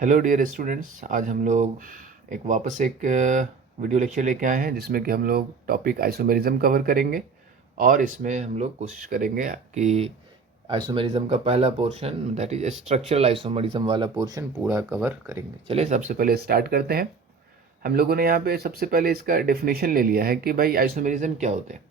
Hello dear students, आज हम लोग वापस एक वीडियो लेक्चर लेके आए हैं जिसमें कि हम लोग टॉपिक आइसोमेरिज्म कवर करेंगे। और इसमें हम लोग कोशिश करेंगे कि आइसोमेरिज्म का पहला portion that is structural isomerism वाला पोर्शन पूरा कवर करेंगे। चलिए सबसे पहले स्टार्ट करते हैं। हम लोगों ने यहाँ पे सबसे पहले इसका डेफिनेशन ले लिया है कि भाई आइसोमेरिज्म क्या होते हैं।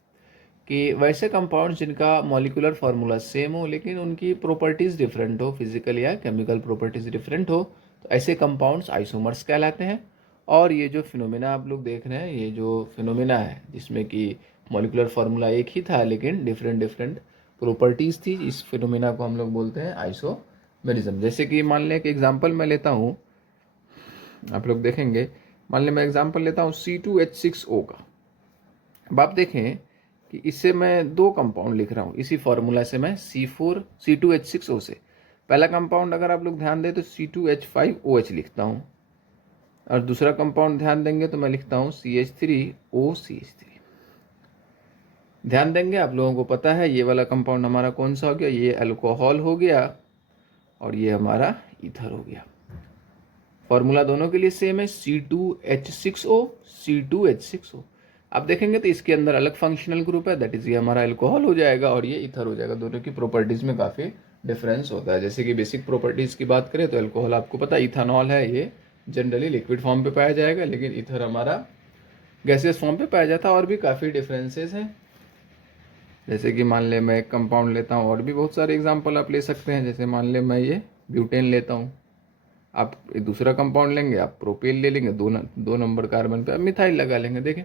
कि वैसे कंपाउंड जिनका मॉलिक्यूलर फार्मूला सेम हो लेकिन उनकी प्रॉपर्टीज़ डिफरेंट हो, फिजिकल या केमिकल प्रॉपर्टीज़ डिफरेंट हो, तो ऐसे कंपाउंड्स आइसोमर्स कहलाते हैं। और ये जो फिनोमेना आप लोग देख रहे हैं, ये जो फिनोमेना है जिसमें कि मॉलिक्यूलर फार्मूला एक ही था लेकिन डिफरेंट डिफरेंट प्रॉपर्टीज़ थी, इस फिनोमेना को हम लोग बोलते हैं आइसोमेरिज्म। जैसे कि मान लें कि एग्जाम्पल मैं लेता हूँ, आप लोग देखेंगे। मान लें मैं एग्जाम्पल लेता हूँ C2H6O का। अब आप देखें कि इससे मैं दो कंपाउंड लिख रहा हूँ, इसी फार्मूला से मैं C2H6O से पहला कंपाउंड अगर आप लोग ध्यान दें तो C2H5OH लिखता हूँ, और दूसरा कंपाउंड ध्यान देंगे तो मैं लिखता हूँ CH3OCH3। ध्यान देंगे, आप लोगों को पता है ये वाला कंपाउंड हमारा कौन सा हो गया, ये अल्कोहल हो गया और ये हमारा ईथर हो गया। फॉर्मूला दोनों के लिए सेम है, C2H6O C2H6O। आप देखेंगे तो इसके अंदर अलग फंक्शनल ग्रुप है, दैट इज ये हमारा अल्कोहल हो जाएगा और ये ईथर हो जाएगा। दोनों की प्रॉपर्टीज में काफ़ी डिफरेंस होता है। जैसे कि बेसिक प्रॉपर्टीज की बात करें तो अल्कोहल आपको पता है इथानॉल है, ये जनरली लिक्विड फॉर्म पे पाया जाएगा, लेकिन ईथर हमारा गैसियस फॉर्म पे पाया जाता है। और भी काफ़ी डिफरेंसेस हैं। जैसे कि मान ले मैं एक कंपाउंड लेता हूँ, और भी बहुत सारे एग्जाम्पल आप ले सकते हैं। जैसे मान ले मैं ये ब्यूटेन लेता हूँ, आप एक दूसरा कंपाउंड लेंगे, आप प्रोपेल ले लेंगे, दो नंबर कार्बन पे आप मिथाइल लगा लेंगे। देखें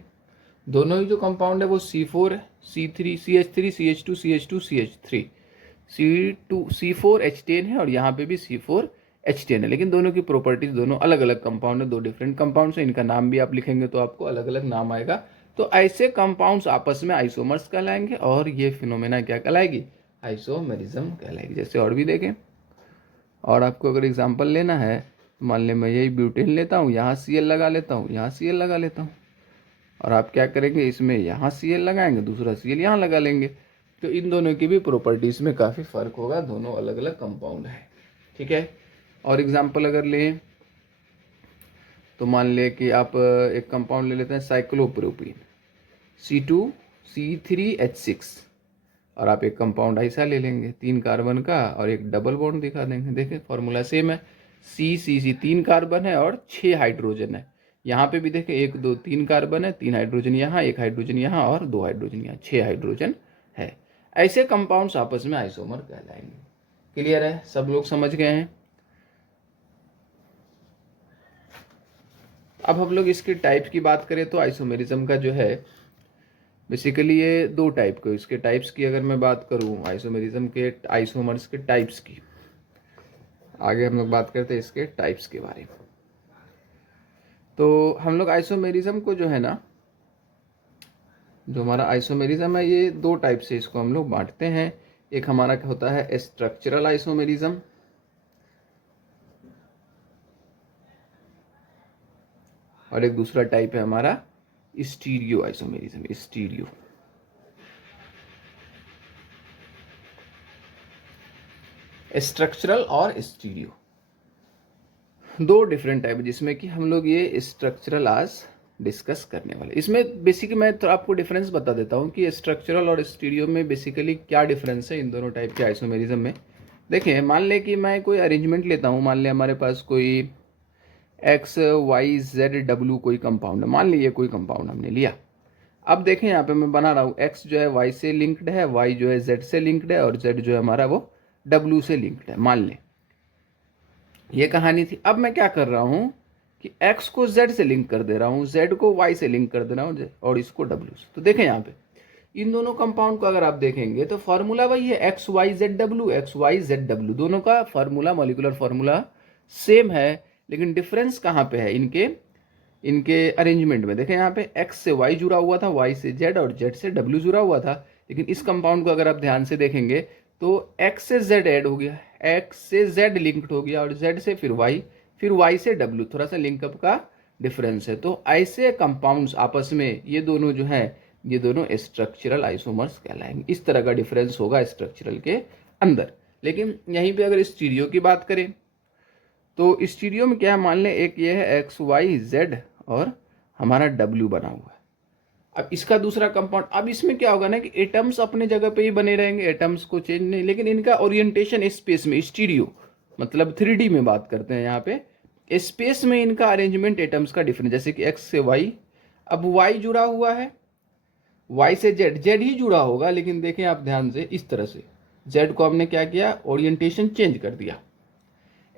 दोनों ही जो कंपाउंड है वो C4 है, C3 CH3 CH2 CH2 CH3 C4H10 है, और यहाँ पे भी C4H10 है। लेकिन दोनों की प्रॉपर्टीज दोनों अलग अलग कंपाउंड है, दो डिफरेंट कंपाउंड्स हैं। इनका नाम भी आप लिखेंगे तो आपको अलग अलग नाम आएगा। तो ऐसे कंपाउंड्स आपस में आइसोमर्स कहलाएंगे और ये फिनोमेना क्या कहलाएगी, आइसोमेरिज्म कहलाएगी। जैसे और भी देखें, और आपको अगर एग्जांपल लेना है तो मान ले मैं यही ब्यूटेन लेता हूँ, यहाँ Cl लगा लेता हूँ, यहाँ Cl लगा लेता हूँ, और आप क्या करेंगे, इसमें यहाँ Cl लगाएंगे, दूसरा Cl यहाँ लगा लेंगे। तो इन दोनों की भी प्रॉपर्टीज़ में काफ़ी फ़र्क होगा, दोनों अलग अलग कंपाउंड है। ठीक है। और एग्जांपल अगर लें तो मान ले कि आप एक कंपाउंड ले लेते हैं साइक्लोप्रोपीन C2C3H6, और आप एक कंपाउंड ऐसा ले लेंगे 3 कार्बन का और एक डबल बॉन्ड दिखा देंगे। देखें फॉर्मूला सेम है, C 3 कार्बन है और 6 हाइड्रोजन है। यहाँ पे भी देखें 1 2 3 कार्बन है, 3 हाइड्रोजन यहाँ, 1 हाइड्रोजन यहाँ और 2 हाइड्रोजन यहाँ, 6 हाइड्रोजन है। ऐसे कंपाउंड्स आपस में आइसोमर कहलाएंगे। क्लियर है, सब लोग समझ गए हैं। अब हम लोग इसके टाइप की बात करें तो आइसोमेरिज्म का जो है बेसिकली ये दो टाइप को, इसके टाइप्स की अगर मैं बात करूं, आइसोमेरिज्म के आइसोमर्स के टाइप्स की, आगे हम लोग बात करते हैं इसके टाइप्स के बारे में। तो हम लोग आइसोमेरिज्म को जो है ना, जो हमारा आइसोमेरिज्म है ये दो टाइप से इसको हम लोग बांटते हैं। एक हमारा क्या होता है स्ट्रक्चरल आइसोमेरिज्म, और एक दूसरा टाइप है हमारा स्टीरियो आइसोमेरिज्म। स्टीरियो स्ट्रक्चरल और स्टीरियो दो डिफरेंट टाइप है, जिसमें कि हम लोग ये स्ट्रक्चरल आज डिस्कस करने वाले। इसमें बेसिकली मैं तो आपको डिफरेंस बता देता हूँ कि स्ट्रक्चरल और स्टीरियो में बेसिकली क्या डिफरेंस है इन दोनों टाइप के आइसोमेरिज्म में। देखें मान ले कि मैं कोई अरेंजमेंट लेता हूँ, मान ले हमारे पास कोई XYZ W कोई कंपाउंड है, मान लीजिए कोई कंपाउंड हमने लिया। अब देखें यहाँ पे मैं बना रहा हूँ, X जो है Y से लिंक्ड है, Y जो है Z से लिंक्ड है, और Z जो है हमारा वो W से लिंक्ड है। मान लें ये कहानी थी। अब मैं क्या कर रहा हूँ कि X को Z से लिंक कर दे रहा हूँ, Z को Y से लिंक कर दे रहा हूँ, और इसको W से। तो देखें यहाँ पे इन दोनों कंपाउंड को अगर आप देखेंगे तो फॉर्मूला वही है, XYZW दोनों का फार्मूला, मॉलिक्यूलर फार्मूला सेम है, लेकिन डिफरेंस कहाँ पे है इनके अरेंजमेंट में। देखें यहाँ पे X से Y जुड़ा हुआ था, Y से Z और Z से W जुड़ा हुआ था। लेकिन इस कंपाउंड को अगर आप ध्यान से देखेंगे तो X से Z ऐड हो गया, X से Z लिंक्ड हो गया, और Z से फिर Y से W, थोड़ा सा लिंकअप का डिफरेंस है। तो ऐसे कंपाउंड्स आपस में ये दोनों जो है, ये दोनों स्ट्रक्चरल आइसोमर्स कहलाएंगे। इस तरह का डिफरेंस होगा स्ट्रक्चरल के अंदर। लेकिन यहीं पे अगर स्टीरियो की बात करें तो स्टीरियो में क्या है, मान लें एक ये है एक्स वाई जेड और हमारा डब्ल्यू बना हुआ है। अब इसका दूसरा कंपाउंड, अब इसमें क्या होगा ना कि एटम्स अपने जगह पे ही बने रहेंगे, एटम्स को चेंज नहीं, लेकिन इनका ओरिएंटेशन स्पेस में, स्टीरियो मतलब 3D में बात करते हैं यहाँ पे, स्पेस में इनका अरेंजमेंट एटम्स का डिफरेंट, जैसे कि एक्स से वाई, अब वाई जुड़ा हुआ है, वाई से जेड, जेड ही जुड़ा होगा, लेकिन देखें आप ध्यान से इस तरह से जेड को हमने क्या किया, ओरिएंटेशन चेंज कर दिया,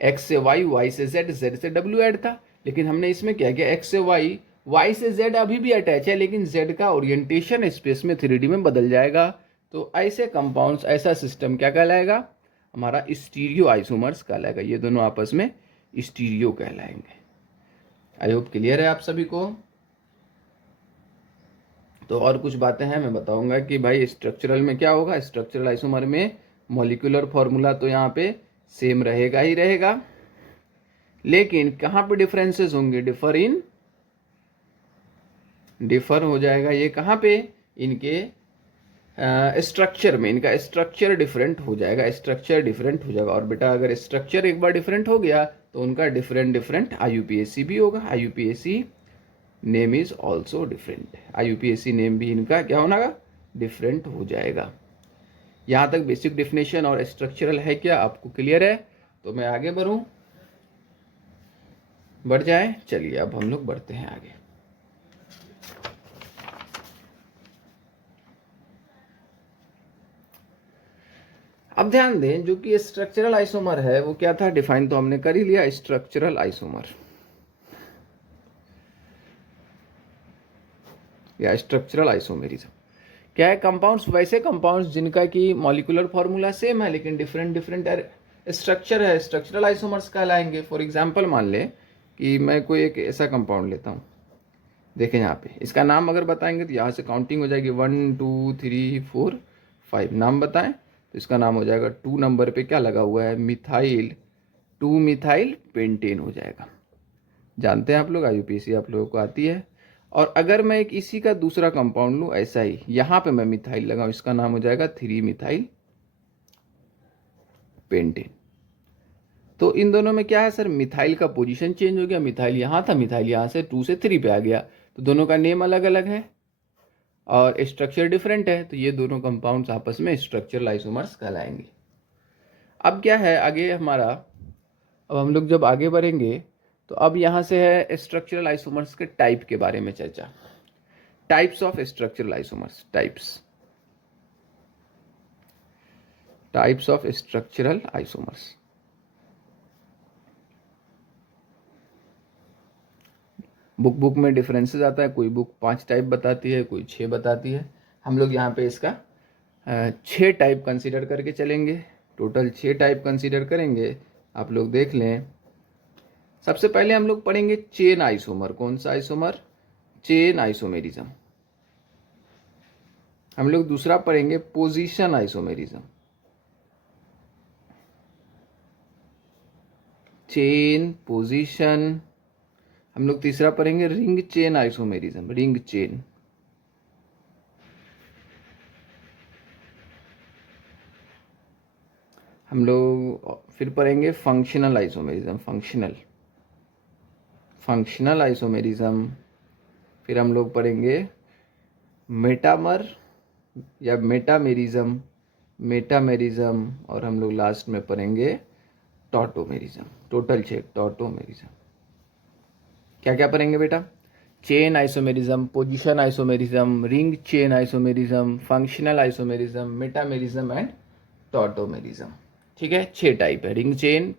एक्स से वाई, वाई से जेड, जेड से डब्ल्यू ऐड था, लेकिन हमने इसमें क्या किया, एक्स से वाई, वाई से जेड अभी भी अटैच है, लेकिन जेड का ओरिएंटेशन स्पेस में 3D में बदल जाएगा। तो ऐसे कंपाउंड्स, ऐसा सिस्टम क्या कहलाएगा, हमारा स्टीरियो आइसोमर्स कहलाएगा। ये दोनों आपस में स्टीरियो कहलाएंगे। आई होप क्लियर है आप सभी को। तो और कुछ बातें हैं मैं बताऊंगा कि भाई स्ट्रक्चरल में क्या होगा। स्ट्रक्चरल आइसोमर में मॉलिक्यूलर फॉर्मूला तो यहाँ पे सेम रहेगा ही रहेगा, लेकिन कहाँ पे डिफरेंसेस होंगे, डिफर हो जाएगा ये कहाँ पे, इनके स्ट्रक्चर में, इनका स्ट्रक्चर डिफरेंट हो जाएगा, स्ट्रक्चर डिफरेंट हो जाएगा। और बेटा अगर स्ट्रक्चर एक बार डिफरेंट हो गया तो उनका डिफरेंट IUPAC भी होगा। IUPAC name is also different, IUPAC name भी इनका क्या होगा, डिफरेंट हो जाएगा। यहाँ तक बेसिक डेफिनेशन और स्ट्रक्चरल है क्या आपको क्लियर है? तो मैं आगे बढ़ जाए, चलिए अब हम लोग बढ़ते हैं आगे। अब ध्यान दें, जो कि स्ट्रक्चरल आइसोमर है वो क्या था, डिफाइन तो हमने कर ही लिया, स्ट्रक्चरल आइसोमर या स्ट्रक्चरल आइसोमेरिज्म क्या है, कंपाउंड्स, वैसे कंपाउंड्स जिनका कि मॉलिक्यूलर फॉर्मूला सेम है लेकिन डिफरेंट स्ट्रक्चर है, स्ट्रक्चरल आइसोमर्स कहलाएंगे। फॉर एग्जांपल मान लें कि मैं कोई एक ऐसा कंपाउंड लेता हूँ, देखें यहाँ पे इसका नाम अगर बताएंगे तो यहाँ से काउंटिंग हो जाएगी 1 2 3 4 5, नाम बताएं तो इसका नाम हो जाएगा 2 नंबर पे क्या लगा हुआ है, मिथाइल, 2 मिथाइल पेंटेन हो जाएगा। जानते हैं आप लोग, IUPAC आप लोगों को आती है। और अगर मैं एक इसी का दूसरा कंपाउंड लूँ ऐसा ही, यहाँ पे मैं मिथाइल लगाऊँ, इसका नाम हो जाएगा 3 मिथाइल पेंटेन। तो इन दोनों में क्या है सर, मिथाइल का पोजीशन चेंज हो गया, मिथाइल यहाँ था, मिथाइल यहाँ से 2 से 3 पे आ गया, तो दोनों का नेम अलग अलग है और स्ट्रक्चर डिफरेंट है, तो ये दोनों कंपाउंड्स आपस में स्ट्रक्चरल आइसोमर्स कहलाएंगे। अब क्या है आगे हमारा, अब हम लोग जब आगे बढ़ेंगे तो अब यहाँ से है स्ट्रक्चरल आइसोमर्स के टाइप के बारे में चर्चा। Types of structural isomers, types of structural isomers. Book में डिफरेंसेस आता है, कोई बुक 5 टाइप बताती है, कोई 6 बताती है। हम लोग यहाँ पे इसका 6 टाइप कंसीडर करके चलेंगे, टोटल 6 टाइप कंसीडर करेंगे। आप लोग देख लें, सबसे पहले हम लोग पढ़ेंगे चेन आइसोमर। कौन सा आइसोमर, चेन आइसोमेरिज्म। हम लोग दूसरा पढ़ेंगे पोजीशन आइसोमेरिज्म, चेन पोजीशन। हम लोग तीसरा पढ़ेंगे ring chain isomerism, ring chain. हम लोग फिर पढ़ेंगे फंक्शनल आइसोमेरिज्म, फंक्शनल आइसोमेरिज्म। फिर हम लोग पढ़ेंगे मेटामर या मेटामेरिज्म, और हम लोग लास्ट में पढ़ेंगे टॉटोमेरिज्म। Total 6 tautomerism. क्या क्या पढ़ेंगे बेटा, chain isomerism, position isomerism, ring chain isomerism, functional isomerism, metamerism and tautomerism. ठीक है, 6 टाइप है, ring chain,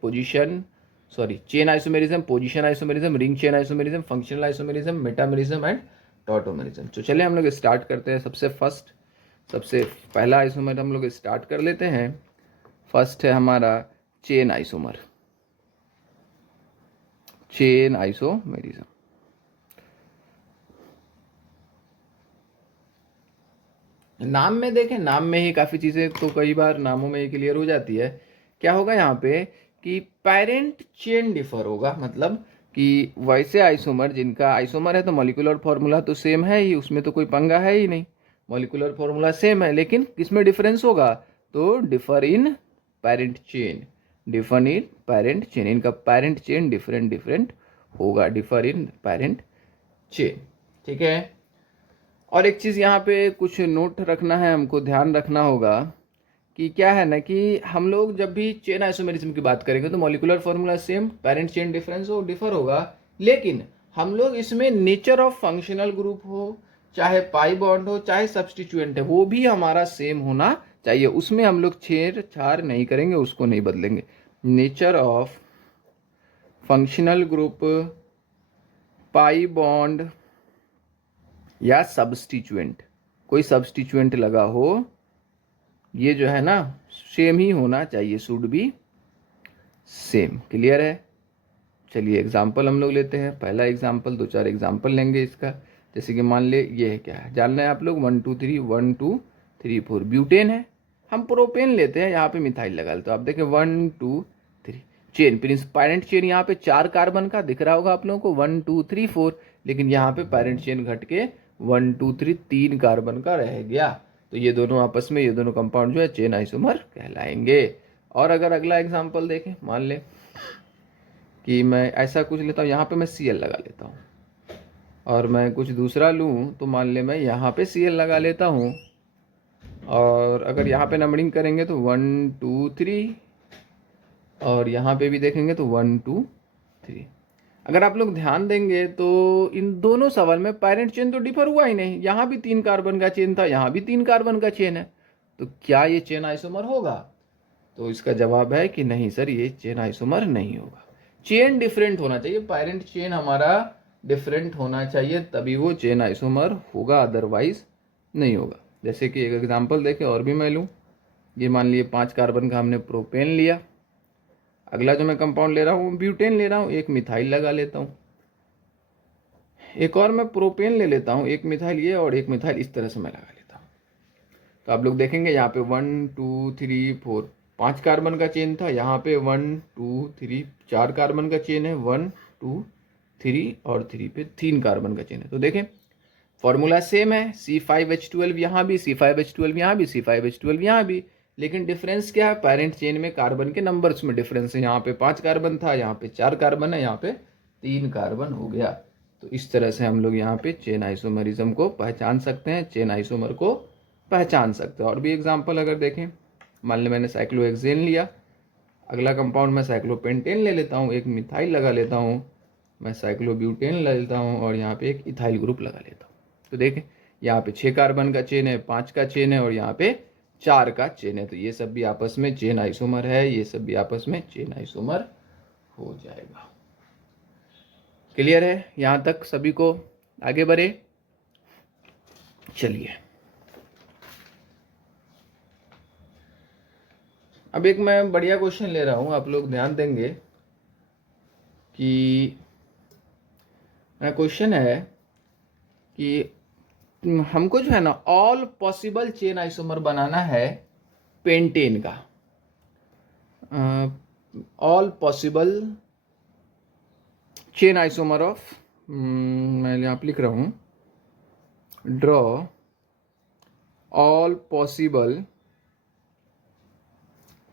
chain isomerism, position isomerism, ring chain isomerism, functional isomerism, metamerism and tautomerism. तो चलिए हम लोग स्टार्ट करते हैं। सबसे पहला आइसोमर हम लोग स्टार्ट कर लेते हैं। फर्स्ट है हमारा चेन आइसोमर, चेन आइसोमेरिज्म। नाम में देखें, नाम में ही काफ़ी चीज़ें तो कई बार नामों में ही क्लियर हो जाती है। क्या होगा यहाँ पे कि पेरेंट चेन डिफर होगा, मतलब कि वैसे आइसोमर जिनका आइसोमर है तो मॉलिक्यूलर फॉर्मूला तो सेम है ही, उसमें तो कोई पंगा है ही नहीं, मॉलिक्यूलर फॉर्मूला सेम है, लेकिन किसमें डिफरेंस होगा, तो differ in parent chain, differ in parent chain, इनका पेरेंट चेन डिफरेंट डिफरेंट होगा, डिफर इन पेरेंट चेन। ठीक है। और एक चीज़ यहाँ पे कुछ नोट रखना है, हमको ध्यान रखना होगा कि क्या है ना कि हम लोग जब भी चेन आइसोमेरिज्म की बात करेंगे तो molecular formula same, parent chain difference हो डिफर होगा, लेकिन हम लोग इसमें नेचर ऑफ फंक्शनल ग्रुप हो, चाहे पाई बॉन्ड हो, चाहे सब्सटीट्यूएंट है, वो भी हमारा सेम होना चाहिए। उसमें हम लोग छेड़छाड़ नहीं करेंगे, उसको नहीं बदलेंगे। Nature of functional group, pi bond या सब्सटीट्यूएंट, कोई सब्सटीट्यूएंट लगा हो, ये जो है ना सेम ही होना चाहिए, शुड बी सेम। क्लियर है। चलिए एग्जाम्पल हम लोग लेते हैं। पहला एग्जाम्पल, दो चार एग्जाम्पल लेंगे इसका। जैसे कि मान ले ये है, क्या है जानना है आप लोग, 1 2 3 1 2 3 4 ब्यूटेन है। हम प्रोपेन लेते हैं, यहाँ पे मिथाइल लगा लेते, तो आप देखें 1 2 3 चेन, पेरेंट चेन यहाँ पे 4 कार्बन का दिख रहा होगा आप लोगों को, 1 2 3 4, लेकिन यहाँ पे पेरेंट चेन घट के 1 2 3 3 कार्बन का रह गया। तो ये दोनों आपस में, ये दोनों कंपाउंड जो है चेन आइसोमर कहलाएंगे। और अगर अगला एग्जाम्पल देखें, मान ले कि मैं ऐसा कुछ लेता हूँ, यहाँ पे मैं Cl लगा लेता हूँ, और मैं कुछ दूसरा लूँ तो मान ले मैं यहाँ पे Cl लगा लेता हूँ, और अगर यहाँ पे नंबरिंग करेंगे तो 1 2 3, और यहाँ पे भी देखेंगे तो 1 2 3। अगर आप लोग ध्यान देंगे तो इन दोनों सवाल में पेरेंट चेन तो डिफर हुआ ही नहीं, यहाँ भी 3 कार्बन का चेन था, यहाँ भी 3 कार्बन का चेन है, तो क्या ये चेन आइसोमर होगा? तो इसका जवाब है कि नहीं सर, ये चेन आइसोमर नहीं होगा। चेन डिफरेंट होना चाहिए, पेरेंट चेन हमारा डिफरेंट होना चाहिए, तभी वो चेन आइसोमर होगा, अदरवाइज नहीं होगा। जैसे कि एक एग्जांपल देखें और भी मैं लूँ, ये मान लिए 5 कार्बन का हमने प्रोपेन लिया, अगला जो मैं कंपाउंड ले रहा हूँ ब्यूटेन ले रहा हूँ, एक मिथाइल लगा लेता हूँ, एक और मैं प्रोपेन ले लेता हूँ, एक मिथाइल ये और एक मिथाइल, इस तरह से मैं लगा लेता हूँ। तो आप लोग देखेंगे यहाँ पे 1 2 3 4 5 कार्बन का चेन था, यहाँ पे 1 2 3 4 कार्बन का चेन है, 1 2 3 और 3 पे 3 कार्बन का चेन है। तो देखें फॉर्मूला सेम है, C5H12 यहाँ भी, C5H12 यहाँ भी, C5H12 यहाँ भी, लेकिन डिफरेंस क्या है? पेरेंट चेन में कार्बन के नंबर्स में डिफरेंस है। यहाँ पे 5 कार्बन था, यहाँ पे 4 कार्बन है, यहाँ पे 3 कार्बन हो गया। तो इस तरह से हम लोग यहाँ पे चेन आइसोमरिज्म को पहचान सकते हैं, चेन आइसोमर को पहचान सकते हैं। और भी एग्जाम्पल अगर देखें, मान ली मैंने साइक्लोहेक्सेन लिया, अगला कंपाउंड मैं साइक्लोपेंटेन ले लेता हूँ, एक मिथाइल लगा लेता हूँ, मैं साइक्लोब्यूटेन ले लेता हूँ, और यहाँ पे एक इथाइल ग्रुप लगा लेता हूँ। तो देखें यहाँ पे 6 कार्बन का चेन है, 5 का चेन है, और यहाँ पे 4 का चेन है। तो ये सब भी आपस में चेन आइसोमर है, ये सब भी आपस में चेन आइसोमर हो जाएगा। क्लियर है यहाँ तक सभी को? आगे बढ़े, चलिए। अब एक मैं बढ़िया क्वेश्चन ले रहा हूँ, आप लोग ध्यान देंगे कि क्वेश्चन है कि हमको जो है ना ऑल पॉसिबल चेन आइसोमर बनाना है पेंटेन का। All possible chain isomer of, मैं यहाँ पे लिख रहा हूँ, draw all possible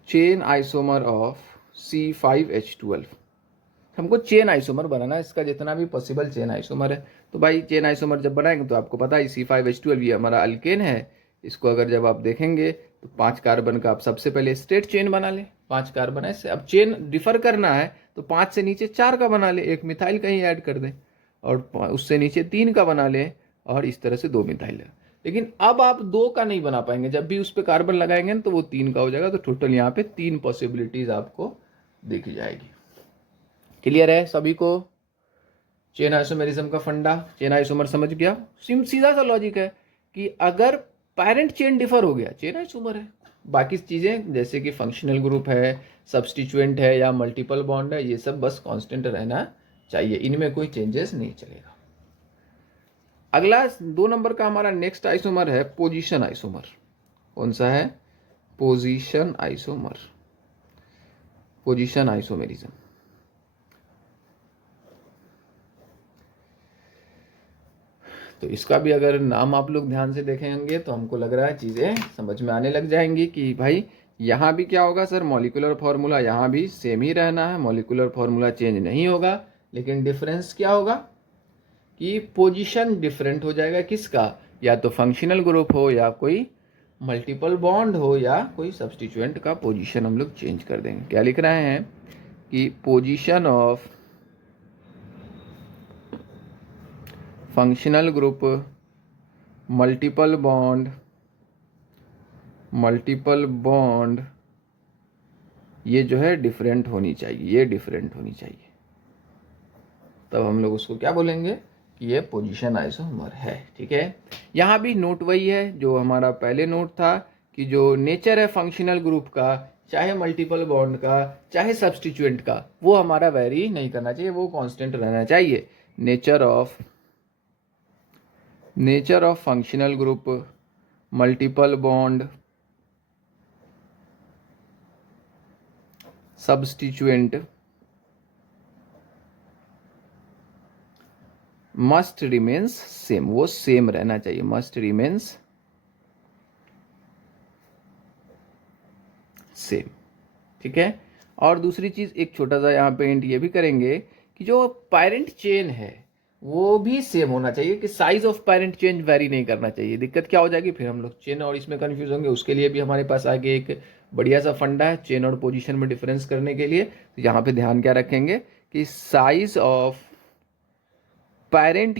chain isomer of C5H12। हमको चेन आइसोमर बनाना है, इसका जितना भी पॉसिबल चेन आइसोमर है। तो भाई चेन आइसोमर जब बनाएंगे तो आपको पता है C5H12 ये हमारा अल्केन है, इसको अगर जब आप देखेंगे तो 5 कार्बन का आप सबसे पहले स्ट्रेट चेन बना ले, 5 कार्बन है। अब चेन डिफर करना है तो 5 से नीचे 4 का बना ले, एक मिथाइल कहीं ऐड कर दें, और उससे नीचे 3 का बना ले, और इस तरह से 2 मिथाइल है। लेकिन अब आप 2 का नहीं बना पाएंगे, जब भी उस पर कार्बन लगाएंगे ना तो वो 3 का हो जाएगा। तो टोटल यहाँ पे 3 पॉसिबिलिटीज आपको दिख जाएगी। क्लियर है सभी को? चेन आइसोमेरिज्म का फंडा, चेन आइसोमर समझ गया, सीधा सा लॉजिक है कि अगर पेरेंट चेन डिफर हो गया चेन आइसोमर है। बाकी चीजें जैसे कि फंक्शनल ग्रुप है, सब्सटीट्यूएंट है या मल्टीपल बॉन्ड है, ये सब बस कांस्टेंट रहना चाहिए, इनमें कोई चेंजेस नहीं चलेगा। अगला 2 नंबर का हमारा नेक्स्ट आइसोमर है पोजीशन आइसोमर। कौन सा है? Position isomer, position isomerism. तो इसका भी अगर नाम आप लोग ध्यान से देखेंगे तो हमको लग रहा है चीज़ें समझ में आने लग जाएंगी कि भाई यहाँ भी क्या होगा सर, मॉलिक्यूलर फार्मूला यहाँ भी सेम ही रहना है, मॉलिक्यूलर फार्मूला चेंज नहीं होगा, लेकिन डिफरेंस क्या होगा कि पोजीशन डिफरेंट हो जाएगा। किसका, या तो फंक्शनल ग्रुप हो या कोई मल्टीपल बॉन्ड हो या कोई सब्स्टिट्यूएंट का पोजीशन हम लोग चेंज कर देंगे। क्या लिख रहे हैं कि position of functional group multiple bond ये जो है डिफरेंट होनी चाहिए, ये डिफरेंट होनी चाहिए, तब हम लोग उसको क्या बोलेंगे कि ये पोजीशन आइसोमर है। ठीक है, यहाँ भी नोट वही है जो हमारा पहले नोट था कि जो नेचर है फंक्शनल ग्रुप का, चाहे मल्टीपल बॉन्ड का चाहे सब्स्टिट्यूएंट का, वो हमारा वेरी नहीं करना चाहिए, वो कांस्टेंट रहना चाहिए। Nature of functional group multiple bond substituent must remains same, वो सेम रहना चाहिए, मस्ट रिमेन्स सेम। ठीक है, और दूसरी चीज एक छोटा सा यहाँ पे एंड ये भी करेंगे कि जो पेरेंट चेन है वो भी सेम होना चाहिए, कि size of parent chain very नहीं करना चाहिए। दिक्कत क्या हो जाएगी, फिर हम लोग चेन और इसमें कंफ्यूज होंगे। उसके लिए भी हमारे पास आगे एक बढ़िया सा फंडा है चेन और पोजीशन में डिफरेंस करने के लिए। तो यहाँ पे ध्यान क्या रखेंगे कि size of parent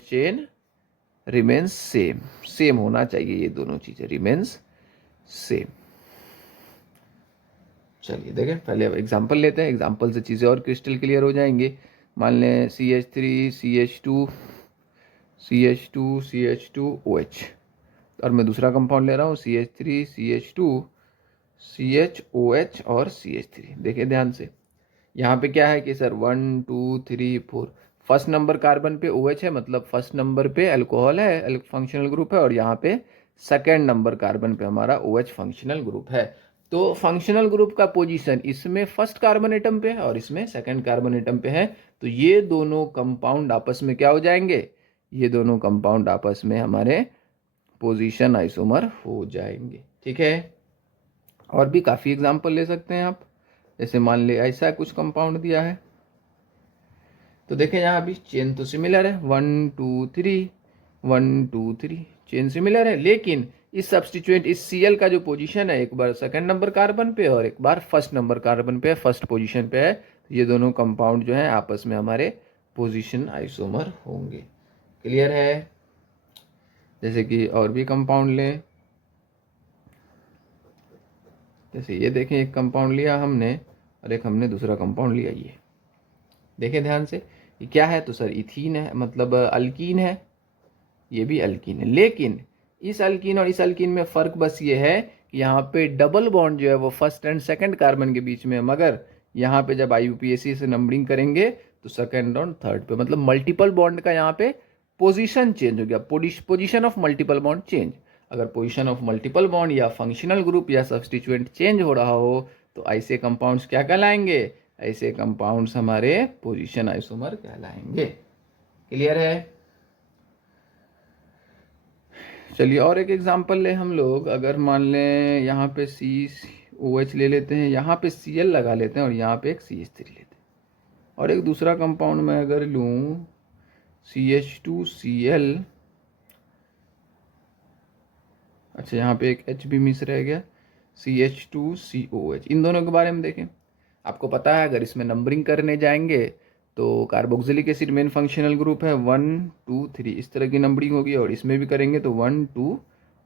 chain remains same होना चाहिए, ये दोनों चीजें रिमेन्स सेम। चलिए देखें, पहले अब एग्जाम्पल लेते हैं, एग्जाम्पल से चीज़ें और क्रिस्टल क्लियर हो जाएंगी। मान लें CH3 CH2 OH, और मैं दूसरा कंपाउंड ले रहा हूँ CH3 CH2 CHOH और CH3। देखिए ध्यान से, यहाँ पे क्या है कि सर 1 2 3 4 फर्स्ट नंबर कार्बन पे OH है, मतलब फर्स्ट नंबर पे अल्कोहल है, फंक्शनल ग्रुप है, और यहाँ पे सेकेंड नंबर कार्बन पे हमारा OH फंक्शनल ग्रुप है। तो फंक्शनल ग्रुप का पोजीशन इसमें फर्स्ट कार्बन एटम पे है और इसमें सेकेंड कार्बन एटम पे है। तो ये दोनों कंपाउंड आपस में क्या हो जाएंगे, ये दोनों कंपाउंड आपस में हमारे पोजीशन आइसोमर हो जाएंगे। ठीक है, और भी काफ़ी एग्जाम्पल ले सकते हैं आप, जैसे मान ले ऐसा कुछ कंपाउंड दिया है, तो देखें यहाँ भी चेन तो सिमिलर है, 1 2 3 1 2 3 चेन सिमिलर है, लेकिन इस सब्स्टिट्यूएंट इस Cl का जो पोजीशन है एक बार सेकंड नंबर कार्बन पे और एक बार फर्स्ट नंबर कार्बन पे, फर्स्ट पोजीशन पे है। तो ये दोनों कंपाउंड जो है आपस में हमारे पोजीशन आइसोमर होंगे। क्लियर है, जैसे कि और भी कंपाउंड लें, जैसे ये देखें एक कंपाउंड लिया हमने और एक हमने दूसरा कंपाउंड लिया, ये देखें ध्यान से, ये क्या है, तो सर इथीन है, मतलब अल्कीन है, ये भी अल्कीन है, लेकिन इस अल्कीन और इस अल्कीन में फ़र्क बस ये है कि यहाँ पे डबल बॉन्ड जो है वो फर्स्ट एंड सेकंड कार्बन के बीच में है, मगर यहाँ पे जब IUPAC से नंबरिंग करेंगे तो सेकंड और थर्ड पे, मतलब मल्टीपल बॉन्ड का यहाँ पे पोजीशन चेंज हो गया, position of multiple bond change. अगर पोजीशन ऑफ मल्टीपल बॉन्ड या फंक्शनल ग्रुप या सब्स्टिट्यूएंट चेंज हो रहा हो तो ऐसे कंपाउंड्स क्या कहलाएंगे, ऐसे कंपाउंड्स हमारे पोजीशन आइसोमर कहलाएंगे। क्लियर है, चलिए और एक एग्जांपल ले हम लोग, अगर मान लें यहाँ पे COH ले लेते हैं, यहाँ पे Cl लगा लेते हैं और यहाँ पे एक CH3 लेते हैं, और एक दूसरा कंपाउंड मैं अगर लूँ CH2Cl, अच्छा यहाँ पे एक H भी मिस रह गया, CH2COH, इन दोनों के बारे में देखें। आपको पता है अगर इसमें नंबरिंग करने जाएंगे तो carboxylic acid main functional group है, 1 2 3 इस तरह की नंबरिंग होगी, और इसमें भी करेंगे तो 1 2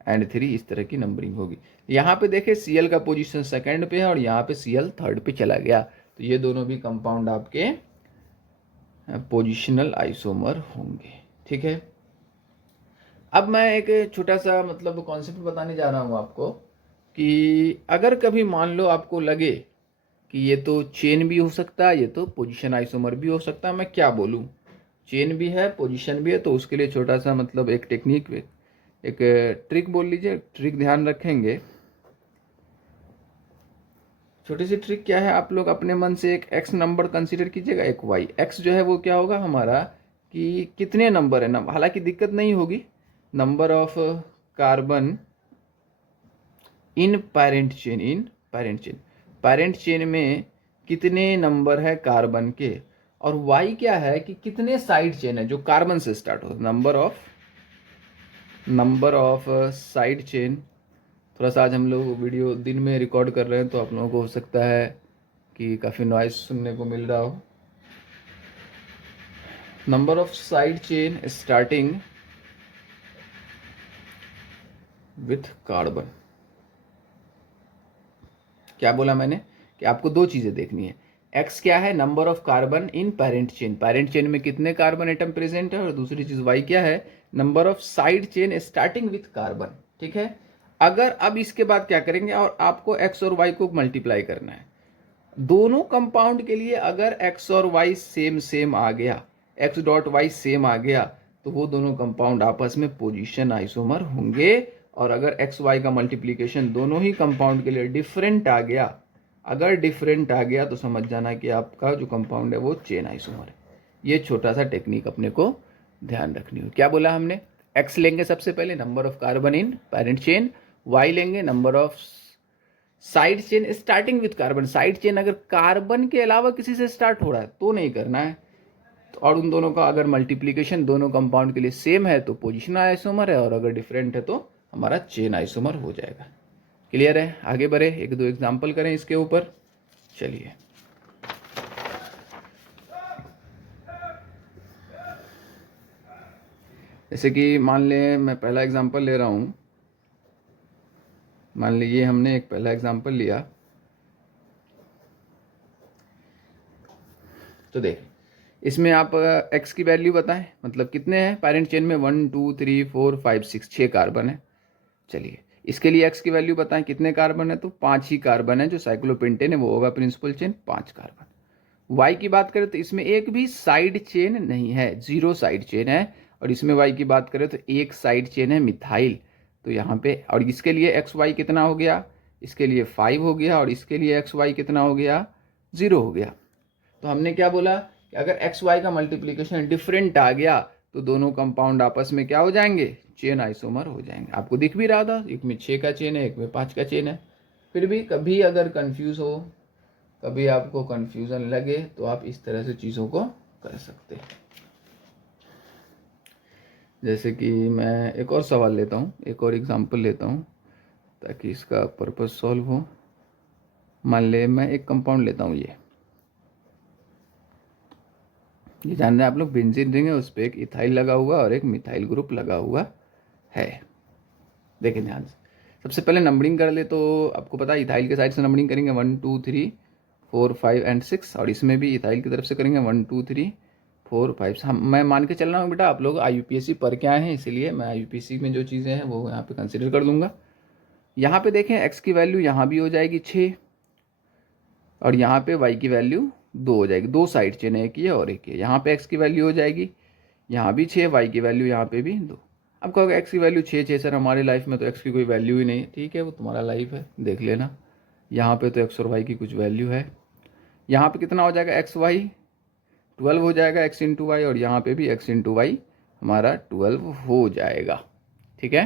एंड 3 इस तरह की नंबरिंग होगी। यहाँ पे देखें Cl का पोजीशन सेकंड पे है और यहाँ पे Cl थर्ड पे चला गया, तो ये दोनों भी कंपाउंड आपके पोजिशनल आइसोमर होंगे। ठीक है, अब मैं एक छोटा सा मतलब कॉन्सेप्ट बताने जा रहा हूँ आपको कि अगर कभी मान लो आपको लगे कि ये तो चेन भी हो सकता है, ये तो पोजीशन आइसोमर भी हो सकता है, मैं क्या बोलूँ, चेन भी है पोजीशन भी है, तो उसके लिए छोटा सा मतलब एक टेक्निक, एक ट्रिक बोल लीजिए, ट्रिक ध्यान रखेंगे। छोटी सी ट्रिक क्या है, आप लोग अपने मन से एक x नंबर कंसीडर कीजिएगा, एक y, x जो है वो क्या होगा हमारा कि कितने नंबर है ना, हालांकि दिक्कत नहीं होगी, number of carbon in parent chain, parent chain में कितने नंबर है कार्बन के, और वाई क्या है कि कितने साइड चेन है जो कार्बन से स्टार्ट हो, नंबर ऑफ साइड चेन। थोड़ा सा आज हम लोग वीडियो दिन में रिकॉर्ड कर रहे हैं, तो आप लोगों को हो सकता है कि काफ़ी नॉइस सुनने को मिल रहा हो। Number of side chain starting with carbon. क्या बोला मैंने कि आपको दो चीजें देखनी है। एक्स क्या है, number of carbon in parent chain में कितने कार्बन एटम प्रेजेंट है, और दूसरी चीज वाई क्या है, number of side chain starting with carbon. ठीक है, अगर अब इसके बाद क्या करेंगे, और आपको एक्स और वाई को मल्टीप्लाई करना है दोनों कंपाउंड के लिए। अगर एक्स और वाई सेम सेम आ गया, एक्स डॉट वाई सेम आ गया, तो वो दोनों कंपाउंड आपस में पोजीशन आइसोमर होंगे। और अगर एक्स वाई का मल्टीप्लीकेशन दोनों ही कंपाउंड के लिए डिफरेंट आ गया, अगर डिफरेंट आ गया तो समझ जाना कि आपका जो कंपाउंड है वो चेन आइसोमर है। ये छोटा सा टेक्निक अपने को ध्यान रखनी हो। क्या बोला हमने, एक्स लेंगे सबसे पहले number of carbon in parent chain, Y लेंगे number of side chain starting with carbon. Side chain अगर कार्बन के अलावा किसी से स्टार्ट हो रहा है तो नहीं करना है, तो और उन दोनों का अगर मल्टीप्लीकेशन दोनों कंपाउंड के लिए सेम है तो पोजिशन आइसोमर है, और अगर डिफरेंट है तो हमारा चेन आइसोमर हो जाएगा। क्लियर है, आगे बढ़े, एक दो एग्जाम्पल करें इसके ऊपर। चलिए, जैसे कि मान लें मैं पहला एग्जाम्पल ले रहा हूं, मान लीजिए हमने एक पहला एग्जाम्पल लिया, तो देख इसमें आप एक्स की वैल्यू बताएं, मतलब कितने हैं पैरेंट चेन में, 1 2 3 4 5 6, 6 कार्बन है। चलिए इसके लिए एक्स की वैल्यू बताएं कितने कार्बन है, तो 5 ही कार्बन है, जो साइक्लोपेंटेन है वो होगा प्रिंसिपल चेन 5 कार्बन। वाई की बात करें तो इसमें एक भी साइड चेन नहीं है, 0 साइड चेन है। और इसमें वाई की बात करें तो एक साइड चेन है मिथाइल, तो यहाँ पे, और इसके लिए एक्स वाई कितना हो गया, इसके लिए 5 हो गया, और इसके लिए एक्स वाई कितना हो गया, 0 हो गया। तो हमने क्या बोला कि अगर एक्स वाई का मल्टीप्लीकेशन डिफरेंट आ गया तो दोनों कंपाउंड आपस में क्या हो जाएंगे, चेन आइसोमर हो जाएंगे। आपको दिख भी रहा था, एक में 6 का चेन है, एक में 5 का चेन है। फिर भी कभी अगर कंफ्यूज हो, कभी आपको कंफ्यूजन लगे, तो आप इस तरह से चीज़ों को कर सकते हैं। जैसे कि मैं एक और सवाल लेता हूँ, एक और एग्जांपल लेता हूँ ताकि इसका पर्पस सॉल्व हो। मान ले मैं एक कंपाउंड लेता हूँ, ये जान रहे हैं आप लोग, बेंजीन रिंग है, उस पर एक इथाइल लगा हुआ और एक मिथाइल ग्रुप लगा हुआ है। देखें ध्यान से, सबसे पहले नंबरिंग कर ले, तो आपको पता है इथाइल के साइड से नंबरिंग करेंगे 1 2 3 4 5 एंड 6, और इसमें भी इथाइल की तरफ से करेंगे 1 2 3 4 5। हम मैं मान के चल रहा हूँ बेटा आप लोग IUPAC पढ़ के आए हैं, इसीलिए मैं IUPAC में जो चीज़ें हैं वो यहाँ पे कंसिडर कर लूँगा। यहाँ पे देखें एक्स की वैल्यू यहाँ भी हो जाएगी 6, और यहाँ पे वाई की वैल्यू 2 हो जाएगी, दो साइड चेन है, एक ये और एक ये। यहाँ पे एक्स की वैल्यू हो जाएगी यहाँ भी 6, वाई की वैल्यू यहाँ पे भी 2। अब कहोगे एक्स की वैल्यू 6 सर हमारी लाइफ में तो एक्स की कोई वैल्यू ही नहीं है। ठीक है, वो तुम्हारा लाइफ है, देख लेना। यहाँ पे तो एक्स और वाई की कुछ वैल्यू है। यहाँ पे कितना हो जाएगा, एक्स वाई 12 हो जाएगा, एक्स इंटू वाई, और यहाँ पे भी एक्स इंटू वाई हमारा 12 हो जाएगा। ठीक है,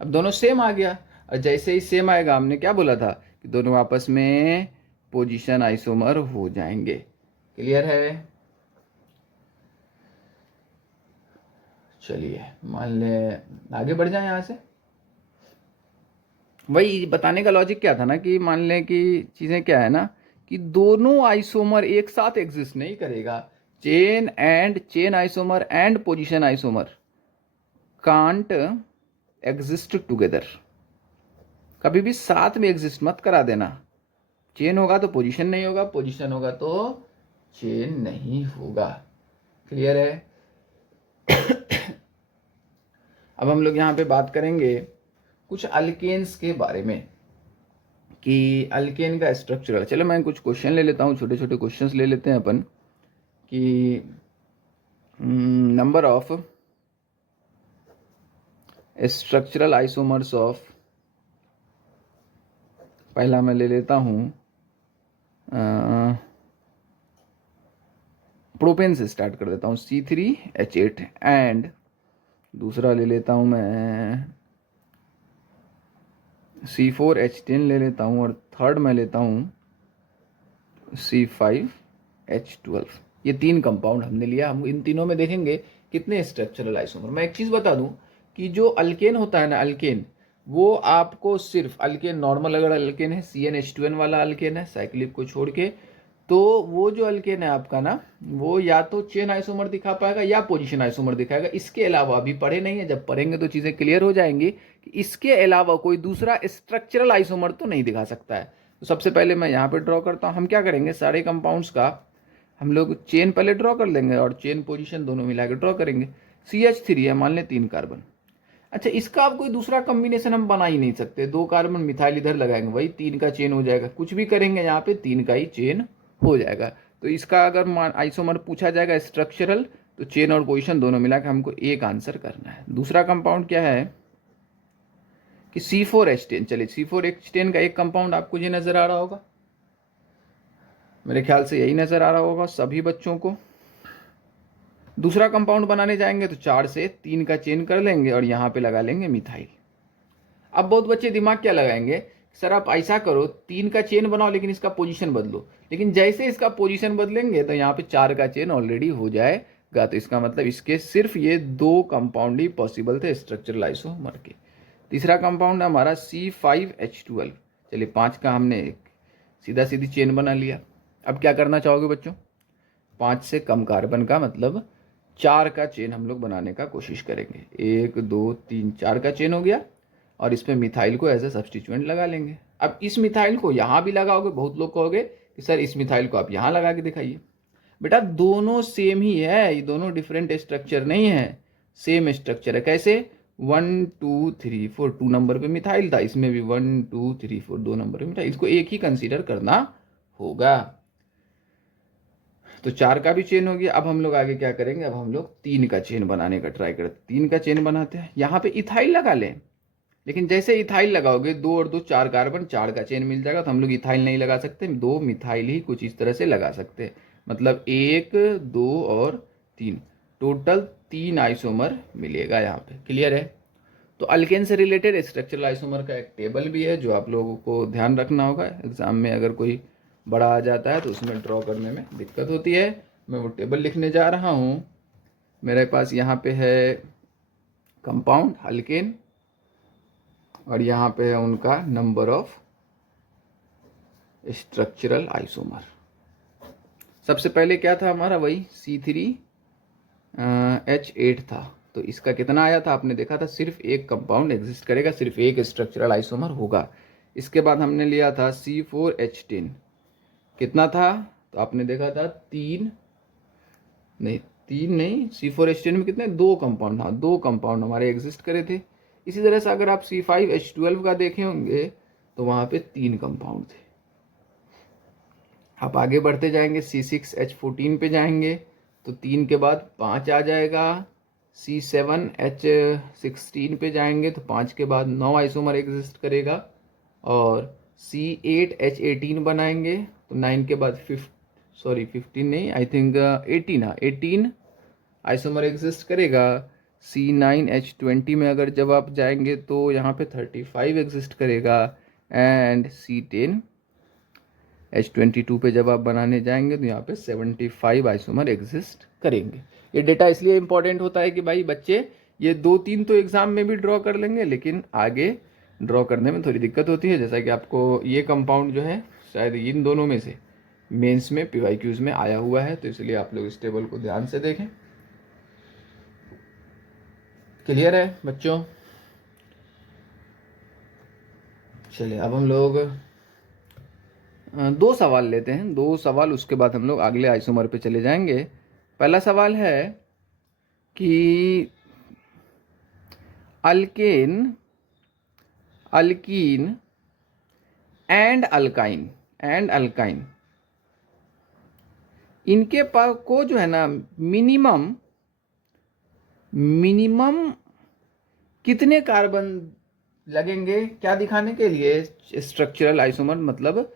अब दोनों सेम आ गया, और जैसे ही सेम आएगा, हमने क्या बोला था कि दोनों आपस में पोजीशन आइसोमर हो जाएंगे। क्लियर है, चलिए मान ले आगे बढ़ जाए यहाँ से। वही बताने का लॉजिक क्या था ना, कि मान लें कि चीज़ें क्या है ना, कि दोनों आइसोमर एक साथ एग्जिस्ट नहीं करेगा। Chain isomer and position isomer can't exist together, कभी भी साथ में एग्जिस्ट मत करा देना। चेन होगा तो पोजीशन नहीं होगा, पोजीशन होगा तो चेन नहीं होगा। क्लियर है। अब हम लोग यहाँ पे बात करेंगे कुछ अल्केन्स के बारे में, कि अल्केन का स्ट्रक्चर। चलो मैं कुछ क्वेश्चन ले लेता हूँ, छोटे छोटे क्वेश्चंस ले लेते हैं अपन, कि number of structural isomers of, पहला मैं ले लेता हूँ प्रोपेन से स्टार्ट कर देता हूँ, C3H8, एंड दूसरा ले लेता हूँ मैं C4H10 ले लेता हूँ और थर्ड मैं लेता हूँ C5H12। ये 3 कंपाउंड हमने लिया। हम इन तीनों में देखेंगे कितने स्ट्रक्चरल आइसोमर। मैं एक चीज़ बता दूं कि जो अल्केन होता है ना, अल्केन, वो आपको सिर्फ अल्केन नॉर्मल, अगर अल्केन है CnH2n वाला अल्केन है साइक्लिक को छोड़ के, तो वो जो अल्केन है आपका ना, वो या तो चेन आइसोमर दिखा पाएगा या पोजीशन आइसोमर दिखाएगा। इसके अलावा अभी पढ़े नहीं है, जब पढ़ेंगे तो चीज़ें क्लियर हो जाएंगी कि इसके अलावा कोई दूसरा स्ट्रक्चरल आइसोमर तो नहीं दिखा सकता है। तो सबसे पहले मैं यहाँ पे ड्रॉ करता हूँ। हम क्या करेंगे, सारे कंपाउंड्स का हम लोग चेन पहले ड्रॉ कर लेंगे और चेन पोजीशन दोनों मिला के ड्रॉ करेंगे। CH3 है, मान लें 3 कार्बन। अच्छा, इसका अब कोई दूसरा कॉम्बिनेशन हम बना ही नहीं सकते। 2 कार्बन मिथाइल इधर लगाएंगे, वही 3 का चेन हो जाएगा। कुछ भी करेंगे यहाँ पे 3 का ही चेन हो जाएगा। तो इसका अगर आइसोमर पूछा जाएगा स्ट्रक्चरल, तो चेन और पोजीशन दोनों मिला के हमको एक आंसर करना है। दूसरा कंपाउंड क्या है कि C4H10। चलिए, C4H10 का एक कंपाउंड आपको ये नजर आ रहा होगा, मेरे ख्याल से यही नजर आ रहा होगा सभी बच्चों को। दूसरा कंपाउंड बनाने जाएंगे तो 4 से 3 का चेन कर लेंगे और यहाँ पे लगा लेंगे मिथाइल। अब बहुत बच्चे दिमाग क्या लगाएंगे, सर आप ऐसा करो 3 का चेन बनाओ लेकिन इसका पोजीशन बदलो। लेकिन जैसे इसका पोजीशन बदलेंगे तो यहाँ पे 4 का चेन ऑलरेडी हो जाएगा। तो इसका मतलब इसके सिर्फ ये 2 कंपाउंड ही पॉसिबल थे स्ट्रक्चरल आइसोमर के। तीसरा कंपाउंड हमारा C5H12। चलिए, 5 का हमने एक सीधा सीधी चेन बना लिया। अब क्या करना चाहोगे बच्चों, 5 से कम कार्बन का मतलब 4 का चेन हम लोग बनाने का कोशिश करेंगे। 1 2 3 4 का चेन हो गया और इसमें मिथाइल को एज ए सब्सटीट्यूएंट लगा लेंगे। अब इस मिथाइल को यहाँ भी लगाओगे, बहुत लोग कहोगे कि सर इस मिथाइल को आप यहाँ लगा के दिखाइए। बेटा दोनों सेम ही है, ये दोनों डिफरेंट स्ट्रक्चर नहीं है, सेम स्ट्रक्चर है। कैसे, 1 2 3 4, 2 नंबर पे मिथाइल था, इसमें भी 1 2 3 4 2 नंबर पे मिथाइल। इसको एक ही कंसीडर करना होगा। तो 4 का भी चेन हो गया। अब हम लोग आगे क्या करेंगे, अब हम लोग 3 का चेन बनाने का ट्राई करते। 3 का चेन बनाते हैं, यहाँ पे इथाइल लगा लें। लेकिन जैसे इथाइल लगाओगे 2 और 2 4 कार्बन, 4 का चेन मिल जाएगा। तो हम लोग इथाइल नहीं लगा सकते, 2 मिथाइल ही कुछ इस तरह से लगा सकते हैं। मतलब 1 2 और 3, टोटल 3 आइसोमर मिलेगा यहाँ पे। क्लियर है। तो अल्केन से रिलेटेड स्ट्रक्चरल आइसोमर का एक टेबल भी है जो आप लोगों को ध्यान रखना होगा। एग्जाम में अगर कोई बड़ा आ जाता है तो उसमें ड्रॉ करने में दिक्कत होती है। मैं वो टेबल लिखने जा रहा हूँ। मेरे पास यहाँ पे है कंपाउंड अल्केन और यहाँ पे है उनका नंबर ऑफ स्ट्रक्चरल आइसोमर। सबसे पहले क्या था हमारा, वही C3H8 था। तो इसका कितना आया था, आपने देखा था सिर्फ एक कंपाउंड एग्जिस्ट करेगा, सिर्फ एक स्ट्रक्चरल आइसोमर होगा। इसके बाद हमने लिया था C4H10, कितना था, तो आपने देखा था 3 नहीं, C4H10 में कितने, 2 कंपाउंड, हाँ 2 कंपाउंड हमारे एग्जिस्ट करे थे। इसी तरह से अगर आप C5H12 का देखे होंगे तो वहां पे 3 कंपाउंड थे। आप आगे बढ़ते जाएंगे, C6H14 पे जाएंगे तो 3 के बाद 5 आ जाएगा। C7H16 पे जाएंगे तो 5 के बाद 9 आइसोमर एग्जिस्ट करेगा। और C8H18 बनाएंगे तो 9 के बाद 15 नहीं, आई थिंक 18, हाँ 18 आइसोमर एग्जिस्ट करेगा। C9H20 में अगर जब आप जाएंगे तो यहाँ पे 35 एग्जिस्ट करेगा। एंड C10H22 पे जब आप बनाने जाएंगे तो यहाँ पे 75 आइसोमर एग्जिस्ट करेंगे। ये डेटा इसलिए इंपॉर्टेंट होता है कि भाई बच्चे ये 2-3 तो एग्जाम में भी ड्रॉ कर लेंगे, लेकिन आगे ड्रॉ करने में थोड़ी दिक्कत होती है। जैसा कि आपको ये कंपाउंड जो है शायद इन दोनों में से मेंस में PYQs में आया हुआ है, तो इसलिए आप लोग इस टेबल को ध्यान से देखें। क्लियर है बच्चों। चलिए, अब हम लोग 2 सवाल लेते हैं, 2 सवाल, उसके बाद हम लोग अगले आइसोमर पे चले जाएंगे। पहला सवाल है कि अल्केन, अल्कीन एंड अल्काइन इनके पास को जो है ना मिनिमम कितने कार्बन लगेंगे, क्या दिखाने के लिए, स्ट्रक्चरल आइसोमर मतलब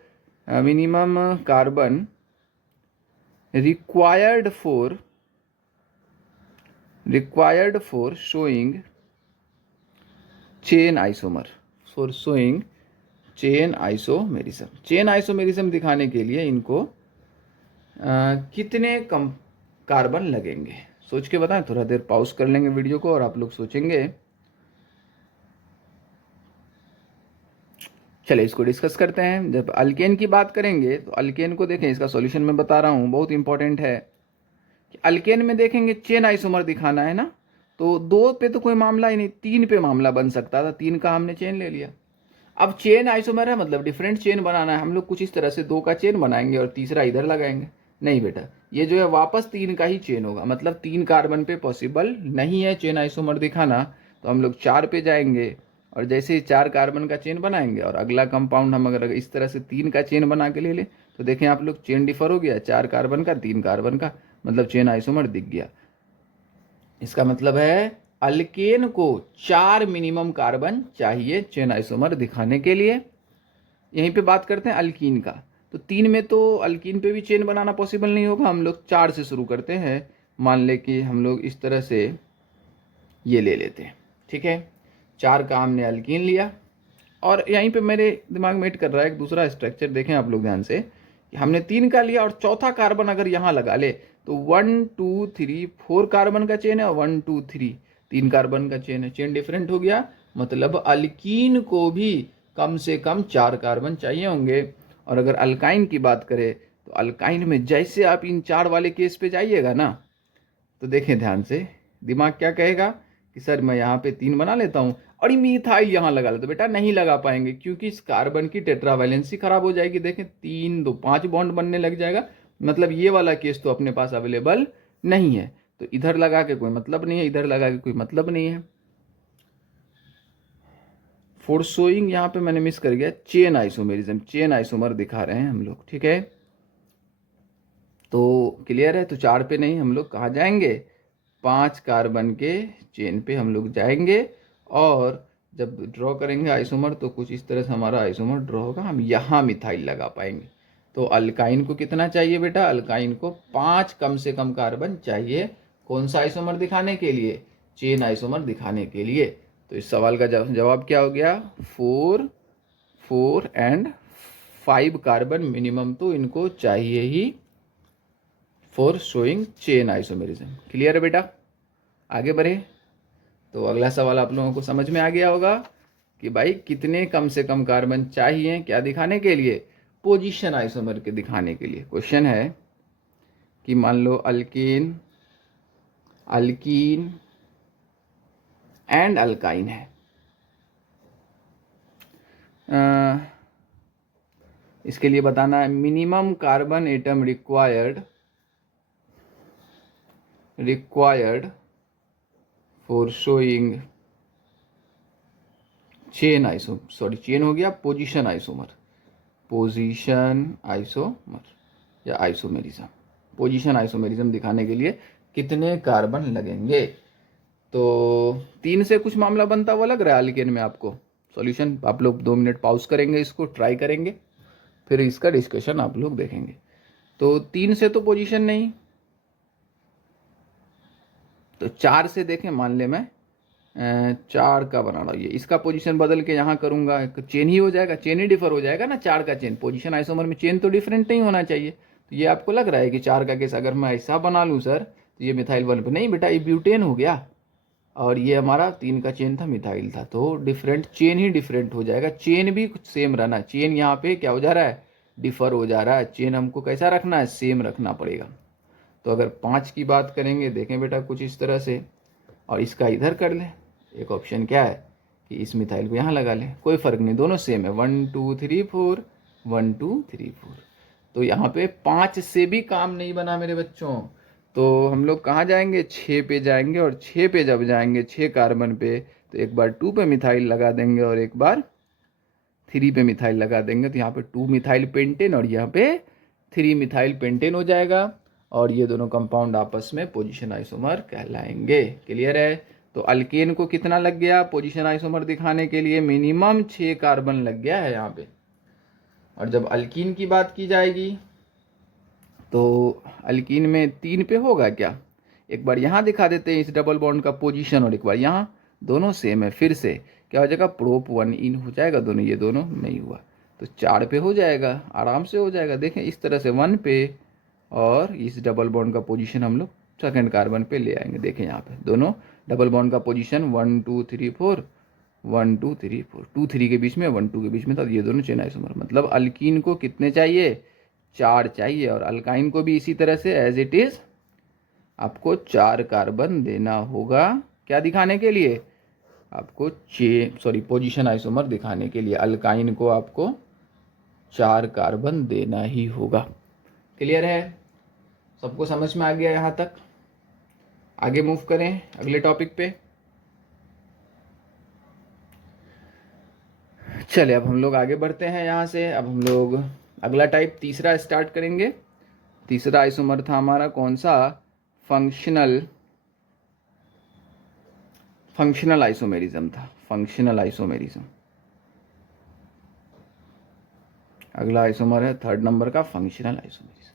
minimum carbon required for showing chain isomer, chain isomerism. Chain isomerism दिखाने के लिए इनको कितने कम कार्बन लगेंगे, सोच के बताएं। थोड़ा देर पॉज कर लेंगे वीडियो को और आप लोग सोचेंगे। चलिए इसको डिस्कस करते हैं। जब अल्केन की बात करेंगे तो अल्केन को देखें, इसका सॉल्यूशन मैं बता रहा हूँ, बहुत इंपॉर्टेंट है कि अल्केन में देखेंगे चेन आइसोमर दिखाना है ना, तो 2 पे तो कोई मामला ही नहीं, 3 पे मामला बन सकता था, 3 का हमने चेन ले लिया। अब चेन आइसोमर है मतलब डिफरेंट चेन बनाना है, हम लोग कुछ इस तरह से 2 का चेन बनाएंगे और तीसरा इधर लगाएंगे। नहीं बेटा, ये जो है वापस 3 का ही चेन होगा, मतलब 3 कार्बन पे पॉसिबल नहीं है चेन आइसोमर दिखाना। तो हम लोग 4 पे जाएंगे और जैसे ही 4 कार्बन का चेन बनाएंगे और अगला कंपाउंड हम अगर इस तरह से 3 का चेन बना के ले लें तो देखें आप लोग चेन डिफर हो गया, 4 कार्बन का 3 कार्बन का, मतलब चेन आइसोमर दिख गया। इसका मतलब है अल्केन को 4 मिनिमम कार्बन चाहिए चेन आइसोमर दिखाने के लिए। यहीं पे बात करते हैं अल्कीन का, तो 3 में तो अल्कीन पे भी चेन बनाना पॉसिबल नहीं होगा, हम लोग 4 से शुरू करते हैं। मान ले कि हम लोग इस तरह से ये ले लेते हैं, ठीक है। 4 का हमने अल्कीन लिया और यहीं पे मेरे दिमाग में हिट कर रहा है एक दूसरा स्ट्रक्चर, देखें आप लोग ध्यान से कि हमने 3 का लिया और चौथा कार्बन अगर यहाँ लगा ले तो 1 2 3 4 कार्बन का चेन है और 1 2 3 3 कार्बन का चेन है, चेन डिफरेंट हो गया। मतलब अल्कीन को भी कम से कम 4 कार्बन चाहिए होंगे। और अगर अल्काइन की बात करें तो अल्काइन में जैसे आप इन 4 वाले केस पे जाइएगा ना, तो देखें ध्यान से, दिमाग क्या कहेगा कि सर मैं यहाँ पे 3 बना लेता हूँ और ये मिथाइल यहाँ लगा लेता, तो बेटा नहीं लगा पाएंगे क्योंकि इस कार्बन की टेट्रावैलेंसी खराब हो जाएगी। देखें 3 2 5 बॉन्ड बनने लग जाएगा, मतलब ये वाला केस तो अपने पास अवेलेबल नहीं है। तो इधर लगा के कोई मतलब नहीं है, इधर लगा के कोई मतलब नहीं है। फॉर शोइंग यहाँ पे मैंने मिस कर गया चेन आइसोमेरिज्म, चेन आइसोमर दिखा रहे हैं हम लोग, ठीक है। तो क्लियर है, तो 4 पे नहीं, हम लोग कहाँ जाएंगे, 5 कार्बन के चेन पे हम लोग जाएंगे। और जब ड्रॉ करेंगे आइसोमर तो कुछ इस तरह से हमारा आइसोमर ड्रॉ होगा, हम यहाँ मिथाइल लगा पाएंगे। तो अल्काइन को कितना चाहिए बेटा, अल्काइन को 5 कम से कम कार्बन चाहिए, कौन सा आइसोमर दिखाने के लिए, चेन आइसोमर दिखाने के लिए। तो इस सवाल का जवाब क्या हो गया, 4 4 एंड 5 कार्बन मिनिमम तो इनको चाहिए ही for showing chain isomerism. Clear है बेटा, आगे बढ़े। तो अगला सवाल आप लोगों को समझ में आ गया होगा कि भाई कितने कम से कम कार्बन चाहिए क्या दिखाने के लिए, पोजीशन आइसोमर के दिखाने के लिए। क्वेश्चन है कि मान लो अल्कीन अल्कीन एंड अल्काइन है, इसके लिए बताना है minimum carbon atom required for showing chain हो गया पोजीशन आइसोमर या आइसोमेरिज्म। पोजीशन आइसोमेरिज्म दिखाने के लिए कितने कार्बन लगेंगे। तो 3 से कुछ मामला बनता हुआ लग रहा है अल्केन में आपको। सॉल्यूशन आप लोग 2 मिनट पॉज करेंगे, इसको ट्राई करेंगे, फिर इसका डिस्कशन आप लोग देखेंगे। तो 3 से तो पोजीशन नहीं, तो 4 से देखें, मान ले मैं 4 का बना रहा हूँ, ये इसका पोजीशन बदल के यहाँ करूँगा, चेन ही हो जाएगा, चेन ही डिफर हो जाएगा ना, 4 का चेन। पोजीशन आइसोमर में चेन तो डिफरेंट नहीं होना चाहिए। तो ये आपको लग रहा है कि 4 का केस अगर मैं ऐसा बना लूँ सर तो ये मिथाइल 1 पे, नहीं बेटा ये ब्यूटेन हो गया और ये हमारा 3 का चेन था, मिथाइल था, तो डिफरेंट चेन ही डिफरेंट हो जाएगा। चेन भी कुछ सेम रहना, चेन यहाँ पे क्या हो जा रहा है, डिफर हो जा रहा है। चेन हमको कैसा रखना है, सेम रखना पड़ेगा। तो अगर 5 की बात करेंगे, देखें बेटा कुछ इस तरह से, और इसका इधर कर लें। एक ऑप्शन क्या है कि इस मिथाइल को यहाँ लगा लें, कोई फ़र्क नहीं, दोनों सेम है, 1 2 3 4 1 2 3 4। तो यहाँ पे 5 से भी काम नहीं बना मेरे बच्चों, तो हम लोग कहाँ जाएंगे, 6 पे जाएंगे। और 6 पे जब जाएंगे 6 कार्बन पे, तो एक बार 2 पे मिथाइल लगा देंगे और एक बार 3 पे मिथाइल लगा देंगे। तो यहाँ पे 2 मिथाइल पेंटेन और यहाँ पे 3 मिथाइल पेंटेन हो जाएगा और ये दोनों कंपाउंड आपस में पोजीशन आइसोमर कहलाएंगे। क्लियर है। तो अल्केन को कितना लग गया पोजीशन आइसोमर दिखाने के लिए, मिनिमम 6 कार्बन लग गया है यहाँ पे। और जब अल्कीन की बात की जाएगी तो अल्कीन में 3 पे होगा क्या, एक बार यहाँ दिखा देते हैं इस डबल बॉन्ड का पोजीशन और एक बार यहाँ, दोनों सेम है। फिर से क्या हो जाएगा, प्रोप 1 इन हो जाएगा, दोनों ये दोनों नहीं हुआ तो 4 पे हो जाएगा, आराम से हो जाएगा। देखें इस तरह से 1 पे, और इस डबल बॉन्ड का पोजीशन हम लोग सेकंड कार्बन पे ले आएंगे। देखें यहाँ पे दोनों डबल बॉन्ड का पोजीशन 1 2 3 4, 1 2 3 4, 2 3 के बीच में 1 2 के बीच में था, ये दोनों चेन आइसोमर। मतलब अल्कीन को कितने चाहिए, 4 चाहिए, और अल्काइन को भी इसी तरह से एज इट इज आपको 4 कार्बन देना होगा। क्या दिखाने के लिए, आपको पोजीशन आइसोमर दिखाने के लिए अल्काइन को आपको 4 कार्बन देना ही होगा। क्लियर है, सबको समझ में आ गया यहाँ तक? आगे मूव करें अगले टॉपिक पे। चले अब हम लोग आगे बढ़ते हैं यहाँ से। अब हम लोग अगला टाइप तीसरा स्टार्ट करेंगे। तीसरा आइसोमर था हमारा कौन सा, फंक्शनल आइसोमेरिज्म था, फंक्शनल आइसोमेरिज्म। अगला आइसोमर है थर्ड नंबर का फंक्शनल आइसोमेरिज्म।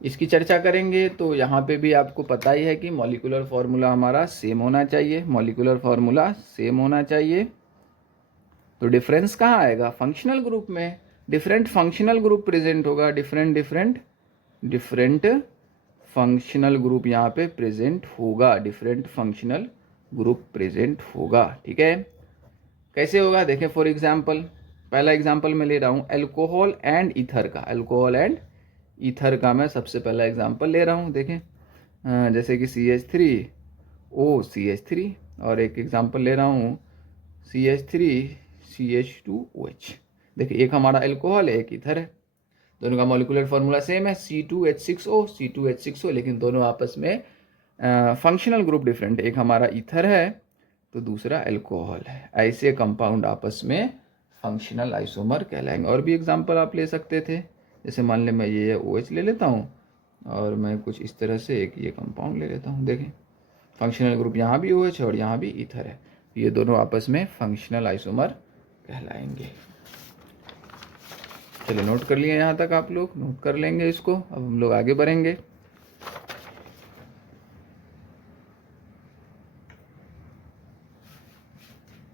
इसकी चर्चा करेंगे तो यहाँ पे भी आपको पता ही है कि मॉलिक्यूलर फॉर्मूला हमारा सेम होना चाहिए, मॉलिक्यूलर फॉर्मूला सेम होना चाहिए। तो डिफरेंस कहाँ आएगा, फंक्शनल ग्रुप में। डिफरेंट फंक्शनल ग्रुप प्रेजेंट होगा, डिफरेंट फंक्शनल ग्रुप यहाँ पे प्रेजेंट होगा, डिफरेंट फंक्शनल ग्रुप प्रेजेंट होगा। ठीक है, कैसे होगा देखें। फॉर एग्जाम्पल, पहला एग्जाम्पल मैं ले रहा हूँ एल्कोहल एंड ईथर का। एल्कोहल एंड ईथर का मैं सबसे पहला एग्जाम्पल ले रहा हूँ। देखें जैसे कि CH3OCH3, और एक एग्जाम्पल ले रहा हूँ CH3CH2OH। देखिए एक हमारा एल्कोहल है, एक ईथर है, दोनों का मॉलिक्यूलर फार्मूला सेम है C2H6O, लेकिन दोनों आपस में फंक्शनल ग्रुप डिफरेंट है। एक हमारा ईथर है तो दूसरा एल्कोहल है। ऐसे कंपाउंड आपस में फंक्शनल आइसोमर कहलाएंगे। और भी एग्जांपल आप ले सकते थे, जैसे मान लें मैं ये OH ले लेता हूँ और मैं कुछ इस तरह से एक ये कंपाउंड ले लेता हूँ। देखें फंक्शनल ग्रुप यहाँ भी OH है और यहाँ भी ईथर है, ये दोनों आपस में फंक्शनल आइसोमर कहलाएंगे। चलिए नोट कर लिए, यहाँ तक आप लोग नोट कर लेंगे इसको। अब हम लोग आगे बढ़ेंगे।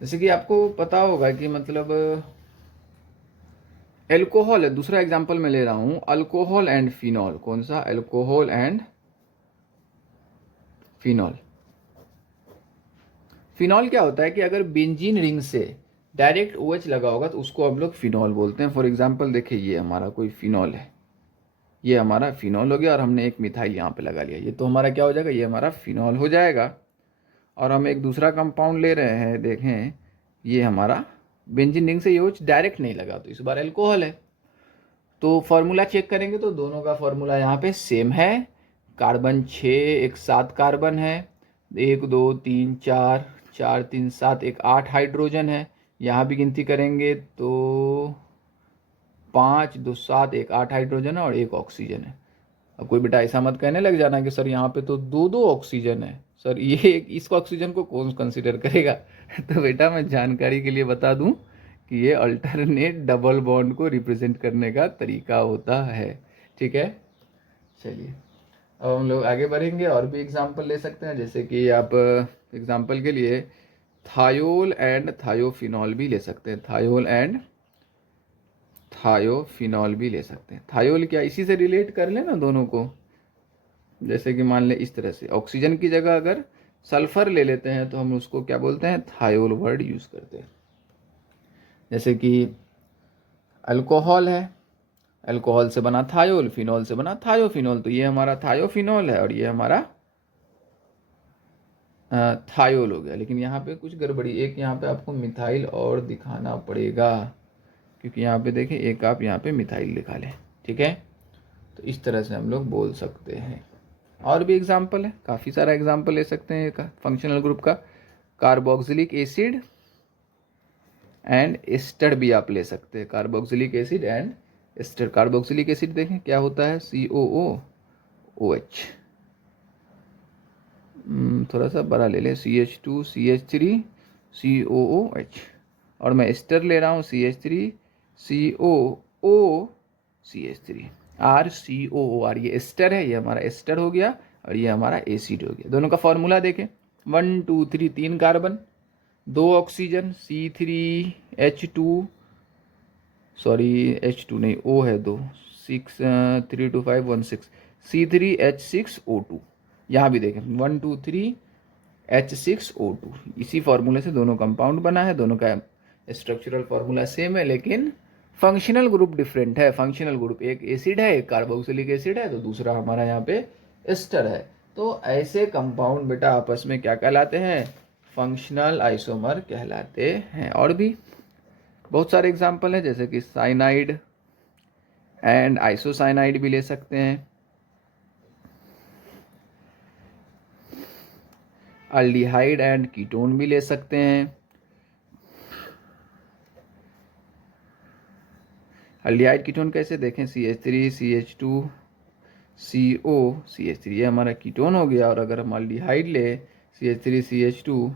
जैसे कि आपको पता होगा कि मतलब एल्कोहल है, दूसरा एग्जांपल मैं ले रहा हूं अल्कोहल एंड फिनॉल। कौन सा, अल्कोहल एंड फिनॉल। फिनॉल क्या होता है कि अगर बेंजीन रिंग से डायरेक्ट OH लगा होगा तो उसको हम लोग फिनॉल बोलते हैं। फॉर एग्जांपल देखिए ये हमारा कोई फिनॉल है, ये हमारा फिनॉल हो गया, और हमने एक मिथाइल यहाँ पे लगा लिया, ये तो हमारा क्या हो जाएगा, ये हमारा फिनॉल हो जाएगा। और हम एक दूसरा कंपाउंड ले रहे हैं, देखें ये हमारा बेंजीन रिंग से ये OH डायरेक्ट नहीं लगा तो इस बार अल्कोहल है। तो फॉर्मूला चेक करेंगे तो दोनों का फॉर्मूला यहाँ पे सेम है। कार्बन 6, एक 7 कार्बन है, 1 2 3 4, 4 3 7, एक 8 हाइड्रोजन है। यहाँ भी गिनती करेंगे तो 5 2 7, एक 8 हाइड्रोजन है और एक ऑक्सीजन है। अब कोई बेटा ऐसा मत कहने लग जाना कि सर यहाँ पे तो 2 ऑक्सीजन है, सर ये इस ऑक्सीजन को कौन कंसिडर करेगा। तो बेटा मैं जानकारी के लिए बता दूं कि ये अल्टरनेट डबल बॉन्ड को रिप्रेजेंट करने का तरीका होता है। ठीक है, चलिए अब हम लोग आगे बढ़ेंगे। और भी एग्जांपल ले सकते हैं, जैसे कि आप एग्जांपल के लिए थायोल एंड थायोफिनॉल भी ले सकते हैं, थायोल एंड थायोफिनॉल भी ले सकते हैं। थायोल क्या, इसी से रिलेट कर लेना दोनों को। जैसे कि मान ले इस तरह से ऑक्सीजन की जगह अगर सल्फर ले लेते हैं तो हम उसको क्या बोलते हैं, थायोल वर्ड यूज करते हैं। जैसे कि अल्कोहल है, अल्कोहल से बना थायोल, फिनॉल से बना थायोफिनॉल, तो ये हमारा थायोफिनॉल है और ये हमारा थायोल हो गया। लेकिन यहाँ पे कुछ गड़बड़ी, एक यहाँ पे आपको मिथाइल और दिखाना पड़ेगा, क्योंकि यहाँ पे देखिए एक आप यहाँ पे मिथाइल लिखा लें। ठीक है, तो इस तरह से हम लोग बोल सकते हैं। और भी एग्जाम्पल है, काफ़ी सारा एग्जाम्पल ले सकते हैं फंक्शनल ग्रुप का। कार्बोक्सिलिक एसिड एंड एस्टर भी आप ले सकते हैं, carboxylic acid and ester. Carboxylic acid देखें क्या होता है, COOH, थोड़ा सा बड़ा ले लें, CH2CH3COOH। और मैं एस्टर ले रहा हूँ CH3COOCH3 RCOOR। ये एस्टर है, ये हमारा एस्टर हो गया और ये हमारा एसिड हो गया। दोनों का फॉर्मूला देखें, 1 2 3, 3 कार्बन, दो ऑक्सीजन C3H2, सॉरी H2 नहीं, O है दो, 6 3 2 5 1 6 C3H6O2। यहाँ भी देखें 1 2 3 H6O2, इसी फॉर्मूले से दोनों कंपाउंड बना है, दोनों का स्ट्रक्चरल फॉर्मूला सेम है लेकिन फंक्शनल ग्रुप डिफरेंट है। फंक्शनल ग्रुप, एक एसिड है, एक कार्बोक्सिलिक एसिड है, तो दूसरा हमारा यहाँ पे एस्टर है। तो ऐसे कंपाउंड बेटा आपस में क्या कहलाते हैं? फंक्शनल आइसोमर कहलाते हैं। और भी बहुत सारे एग्जाम्पल हैं, जैसे कि साइनाइड एंड आइसोसाइनाइड भी ले सकते हैं, अल्डिहाइड एंड कीटोन भी ले सकते हैं। अल्डिहाइड कीटोन कैसे देखें? CH3 CH2 CO CH3, ये हमारा कीटोन हो गया। और अगर हम अल्डिहाइड ले CH3 CH2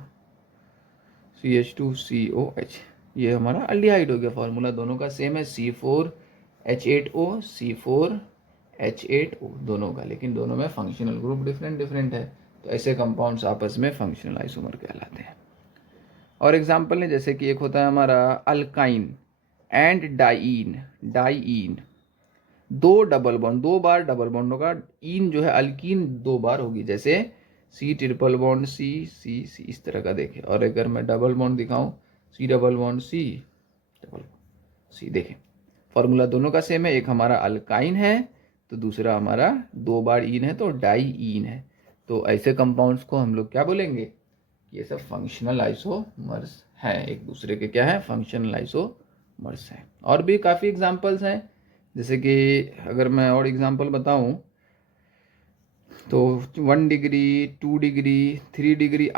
CH2COH, ये हमारा अल्डिहाइड हो गया। फॉर्मूला दोनों का सेम है, C4H8O C4H8O दोनों का, लेकिन दोनों में फंक्शनल ग्रुप डिफरेंट है। तो ऐसे कंपाउंड्स आपस में फंक्शनल आइसोमर कहलाते हैं। और एग्जाम्पल है, जैसे कि एक होता है हमारा अल्काइन एंड डाइईन, दो डबल बॉन्ड, दो बार डबल बॉन्ड होगा। ईन जो है अल्कीन दो बार होगी, जैसे C ट्रिपल बॉन्ड C इस तरह का देखें। और अगर मैं डबल बॉन्ड दिखाऊं, C डबल बॉन्ड C देखें, फॉर्मूला दोनों का सेम है। एक हमारा अल्काइन है तो दूसरा हमारा दो बार ईन है, तो डाइईन है। तो ऐसे कंपाउंड्स को हम लोग क्या बोलेंगे? ये सब फंक्शनल आइसोमर्स हैं, एक दूसरे के क्या है? फंक्शनल आइसोमर्स हैं। और भी काफ़ी एग्जांपल्स हैं, जैसे कि अगर मैं और एग्जांपल बताऊं तो 1 डिग्री 2 डिग्री 3 डिग्री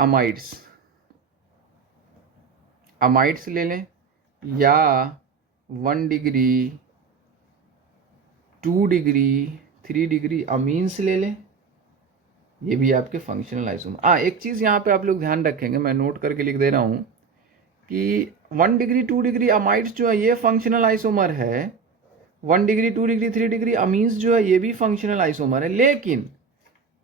अमाइड्स ले लें, या 1 डिग्री 2 डिग्री 3 डिग्री अमीन्स ले लें, ये भी आपके फंक्शनल आइसोमर। एक चीज़ यहाँ पे आप लोग ध्यान रखेंगे, मैं नोट करके लिख दे रहा हूँ कि 1 डिग्री 2 डिग्री अमाइड्स जो है ये फंक्शनल आइसोमर है, 1 डिग्री 2 डिग्री 3 डिग्री अमीन्स जो है ये भी फंक्शनल आइसोमर है। लेकिन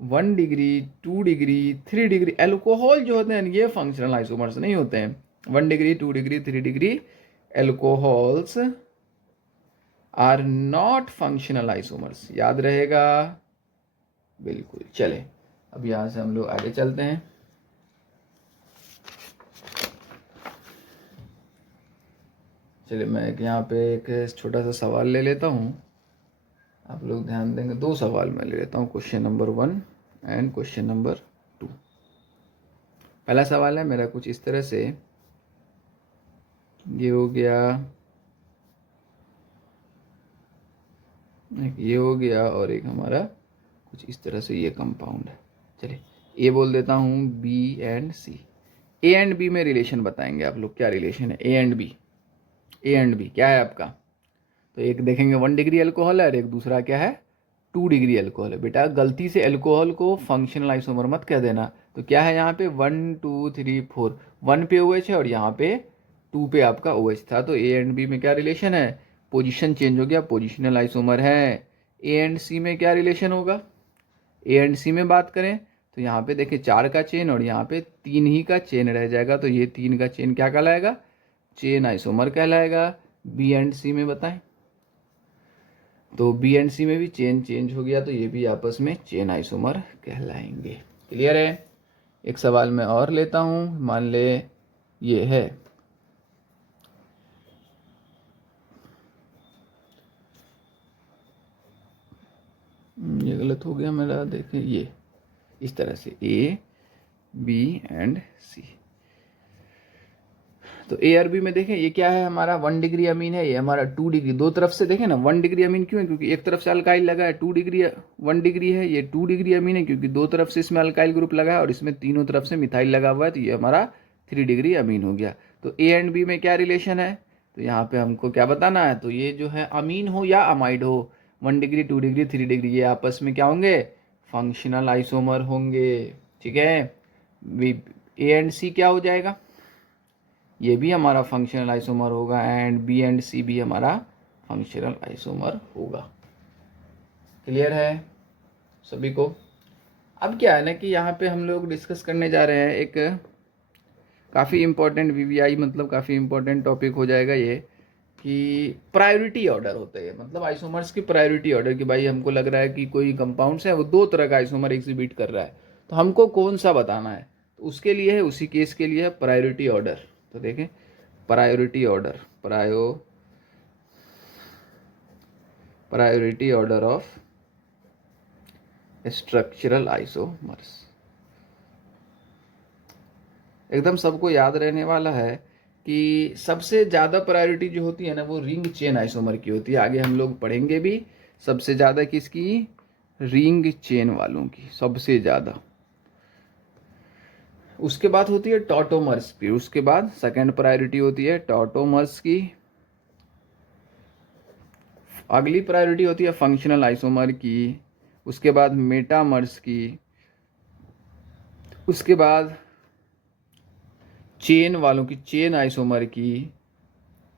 1 डिग्री 2 डिग्री 3 डिग्री एल्कोहल जो होते हैं ये फंक्शनल आइसोमर्स नहीं होते हैं। 1 degree 2 degree 3 degree alcohols are not functional isomers, याद रहेगा? बिल्कुल। चले अब यहाँ से हम लोग आगे चलते हैं। चलिए मैं यहाँ पे एक छोटा सा सवाल ले लेता हूँ, आप लोग ध्यान देंगे। दो सवाल मैं ले लेता हूँ, question number 1 and question number 2। पहला सवाल है मेरा कुछ इस तरह से, ये हो गया, एक ये हो गया, और एक हमारा कुछ इस तरह से ये कंपाउंड है। चलिए ए बोल देता हूँ, B and C. A and B में रिलेशन बताएंगे आप लोग, क्या रिलेशन है A and B? A and B क्या है आपका? तो एक देखेंगे 1 डिग्री अल्कोहल है और एक दूसरा क्या है? 2 डिग्री अल्कोहल है। बेटा गलती से अल्कोहल को फंक्शनल आइसोमर मत कह देना। तो क्या है यहाँ पे 1 2 3 4, 1 पे OH है और यहाँ पे 2 पे आपका OH था। तो ए एंड बी में क्या रिलेशन है? पोजीशन चेंज हो गया, पोजिशनल आइसोमर है। ए एंड सी में क्या रिलेशन होगा? ए एंड सी में बात करें तो यहाँ पे देखिए 4 का चेन और यहाँ पे 3 ही का चेन रह जाएगा, तो ये 3 का चेन क्या कहलाएगा? चेन आइसोमर कहलाएगा। बी एंड सी में बताएं तो बी एंड सी में भी चेन चेंज हो गया, तो ये भी आपस में चेन आइसोमर कहलाएंगे। क्लियर है? एक सवाल मैं और लेता हूं, मान ले ये है, ये गलत हो गया मेरा, देखें ये इस तरह से ए बी एंड सी। तो ए और बी में देखें ये क्या है हमारा? 1 डिग्री अमीन है, ये हमारा 2 डिग्री। दो तरफ से देखें ना, 1 डिग्री अमीन क्यों है? क्योंकि एक तरफ से अल्काइल लगा है। 2 डिग्री 1 डिग्री है, ये 2 डिग्री अमीन है क्योंकि दो तरफ से इसमें अल्काइल ग्रुप लगा है और इसमें तीनों तरफ से मिथाइल लगा हुआ है, तो ये हमारा 3 डिग्री अमीन हो गया। तो ए एंड बी में क्या रिलेशन है? तो यहाँ पे हमको क्या बताना है? तो ये जो है अमीन हो या अमाइड हो, 1 डिग्री 2 डिग्री 3 डिग्री, ये आपस में क्या होंगे? फंक्शनल आइसोमर होंगे। ठीक है, ए एंड सी क्या हो जाएगा? ये भी हमारा फंक्शनल आइसोमर होगा एंड बी एंड सी भी हमारा फंक्शनल आइसोमर होगा। क्लियर है सभी को? अब क्या है ना कि यहाँ पे हम लोग डिस्कस करने जा रहे हैं एक काफ़ी इम्पोर्टेंट वीवीआई मतलब काफ़ी इम्पोर्टेंट टॉपिक हो जाएगा ये, कि प्रायोरिटी ऑर्डर होते हैं, मतलब आइसोमर्स की प्रायोरिटी ऑर्डर, कि भाई हमको लग रहा है कि कोई कंपाउंड्स है वो 2 तरह का आइसोमर एग्जिबिट कर रहा है, तो हमको कौन सा बताना है, तो उसके लिए है, उसी केस के लिए है प्रायोरिटी ऑर्डर। तो देखें priority order, priority order of structural isomers, एकदम सबको याद रहने वाला है कि सबसे ज़्यादा प्रायोरिटी जो होती है ना वो रिंग चेन आइसोमर की होती है। आगे हम लोग पढ़ेंगे भी, सबसे ज़्यादा किसकी, रिंग चेन वालों की सबसे ज़्यादा। उसके बाद होती है टॉटोमर्स की, उसके बाद सेकंड प्रायोरिटी होती है टॉटोमर्स की। अगली प्रायोरिटी होती है फंक्शनल आइसोमर की, उसके बाद मेटामर्स की, उसके बाद चेन वालों की, चेन आइसोमर की,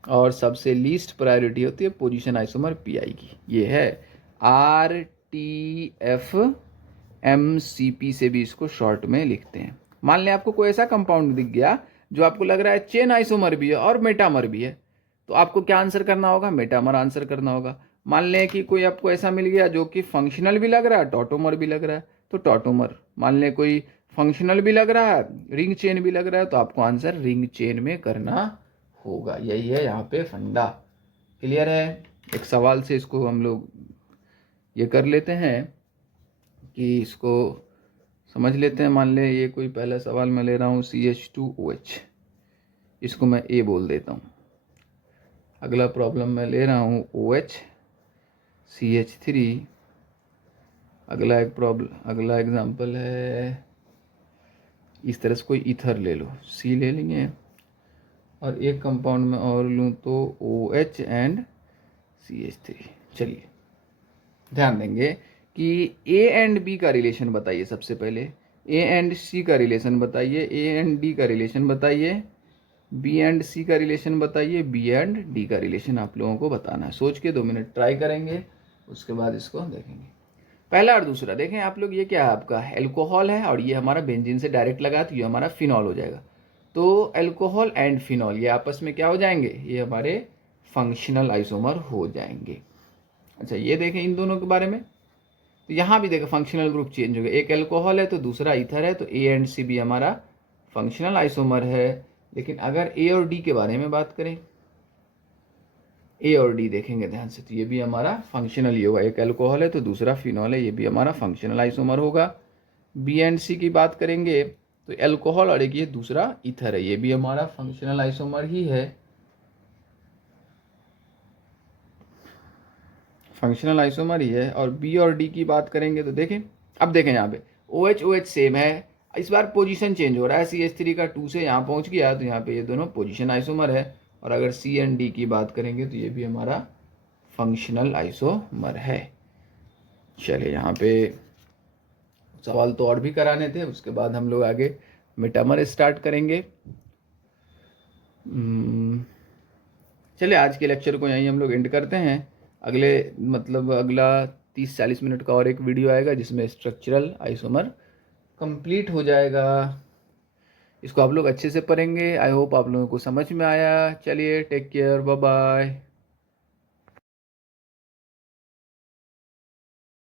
और सबसे लीस्ट प्रायोरिटी होती है पोजीशन आइसोमर पीआई की। ये है RTFMCP से भी इसको शॉर्ट में लिखते हैं। मान लें आपको कोई ऐसा कंपाउंड दिख गया जो आपको लग रहा है चेन आइसोमर भी है और मेटामर भी है, तो आपको क्या आंसर करना होगा, मेटामर आंसर करना होगा। मान लें कि कोई आपको ऐसा मिल गया जो कि फंक्शनल भी लग रहा है, टॉटोमर भी लग रहा है, तो टॉटोमर। मान लें कोई फंक्शनल भी लग रहा है, रिंग चेन भी लग रहा है, तो आपको आंसर रिंग चेन में करना होगा। यही है यहाँ पे फंडा। क्लियर है? एक सवाल से इसको हम लोग ये कर लेते हैं कि इसको समझ लेते हैं। मान ले ये कोई पहला सवाल मैं ले रहा हूँ CH2OH, इसको मैं A बोल देता हूँ। अगला प्रॉब्लम मैं ले रहा हूँ OH CH3। अगला एग्जांपल है, इस तरह से कोई ईथर ले लो, C ले लेंगे, और एक कंपाउंड में और लूँ तो OH एंड CH3। चलिए ध्यान देंगे कि A एंड B का रिलेशन बताइए। सबसे पहले A एंड C का रिलेशन बताइए, A एंड D का रिलेशन बताइए, B एंड C का रिलेशन बताइए, B एंड D का रिलेशन आप लोगों को बताना है। सोच के 2 मिनट ट्राई करेंगे, उसके बाद इसको देखेंगे। पहला और दूसरा देखें आप लोग, ये क्या है, आपका एल्कोहल है और ये हमारा बेंजीन से डायरेक्ट लगा, तो ये हमारा फिनॉल हो जाएगा। तो एल्कोहल एंड फिनॉल ये आपस में क्या हो जाएंगे, ये हमारे फंक्शनल आइसोमर हो जाएंगे। अच्छा ये देखें इन दोनों के बारे में, तो यहाँ भी देखो फंक्शनल ग्रुप चेंज हो गया, एक एल्कोहल है तो दूसरा ईथर है, तो A एंड C भी हमारा फंक्शनल आइसोमर है। लेकिन अगर A और D के बारे में बात करें, A और D देखेंगे ध्यान से, तो ये भी हमारा फंक्शनल ही होगा, एक एल्कोहल है तो दूसरा फिनॉल है, ये भी हमारा फंक्शनल आइसोमर होगा। B एंड C की बात करेंगे तो एल्कोहल और एक ये दूसरा ईथर है, ये भी हमारा फंक्शनल आइसोमर ही है, फंक्शनल आइसोमर ही है। और B और D की बात करेंगे तो देखें, अब देखें यहाँ पे OH सेम है, इस बार पोजीशन चेंज हो रहा है, CH3 का 2 से यहाँ पहुँच गया, तो यहाँ पे ये दोनों पोजीशन आइसोमर है। और अगर C एंड D की बात करेंगे तो ये भी हमारा फंक्शनल आइसोमर है। चलिए यहाँ पे सवाल तो और भी कराने थे, उसके बाद हम लोग आगे मेटामर स्टार्ट करेंगे। चलिए आज के लेक्चर को यहीं हम लोग एंड करते हैं। अगला 30-40 मिनट का और एक वीडियो आएगा जिसमें स्ट्रक्चरल आइसोमर कंप्लीट हो जाएगा। इसको आप लोग अच्छे से पढ़ेंगे। आई होप आप लोगों को समझ में आया। चलिए टेक केयर, बाय बाय।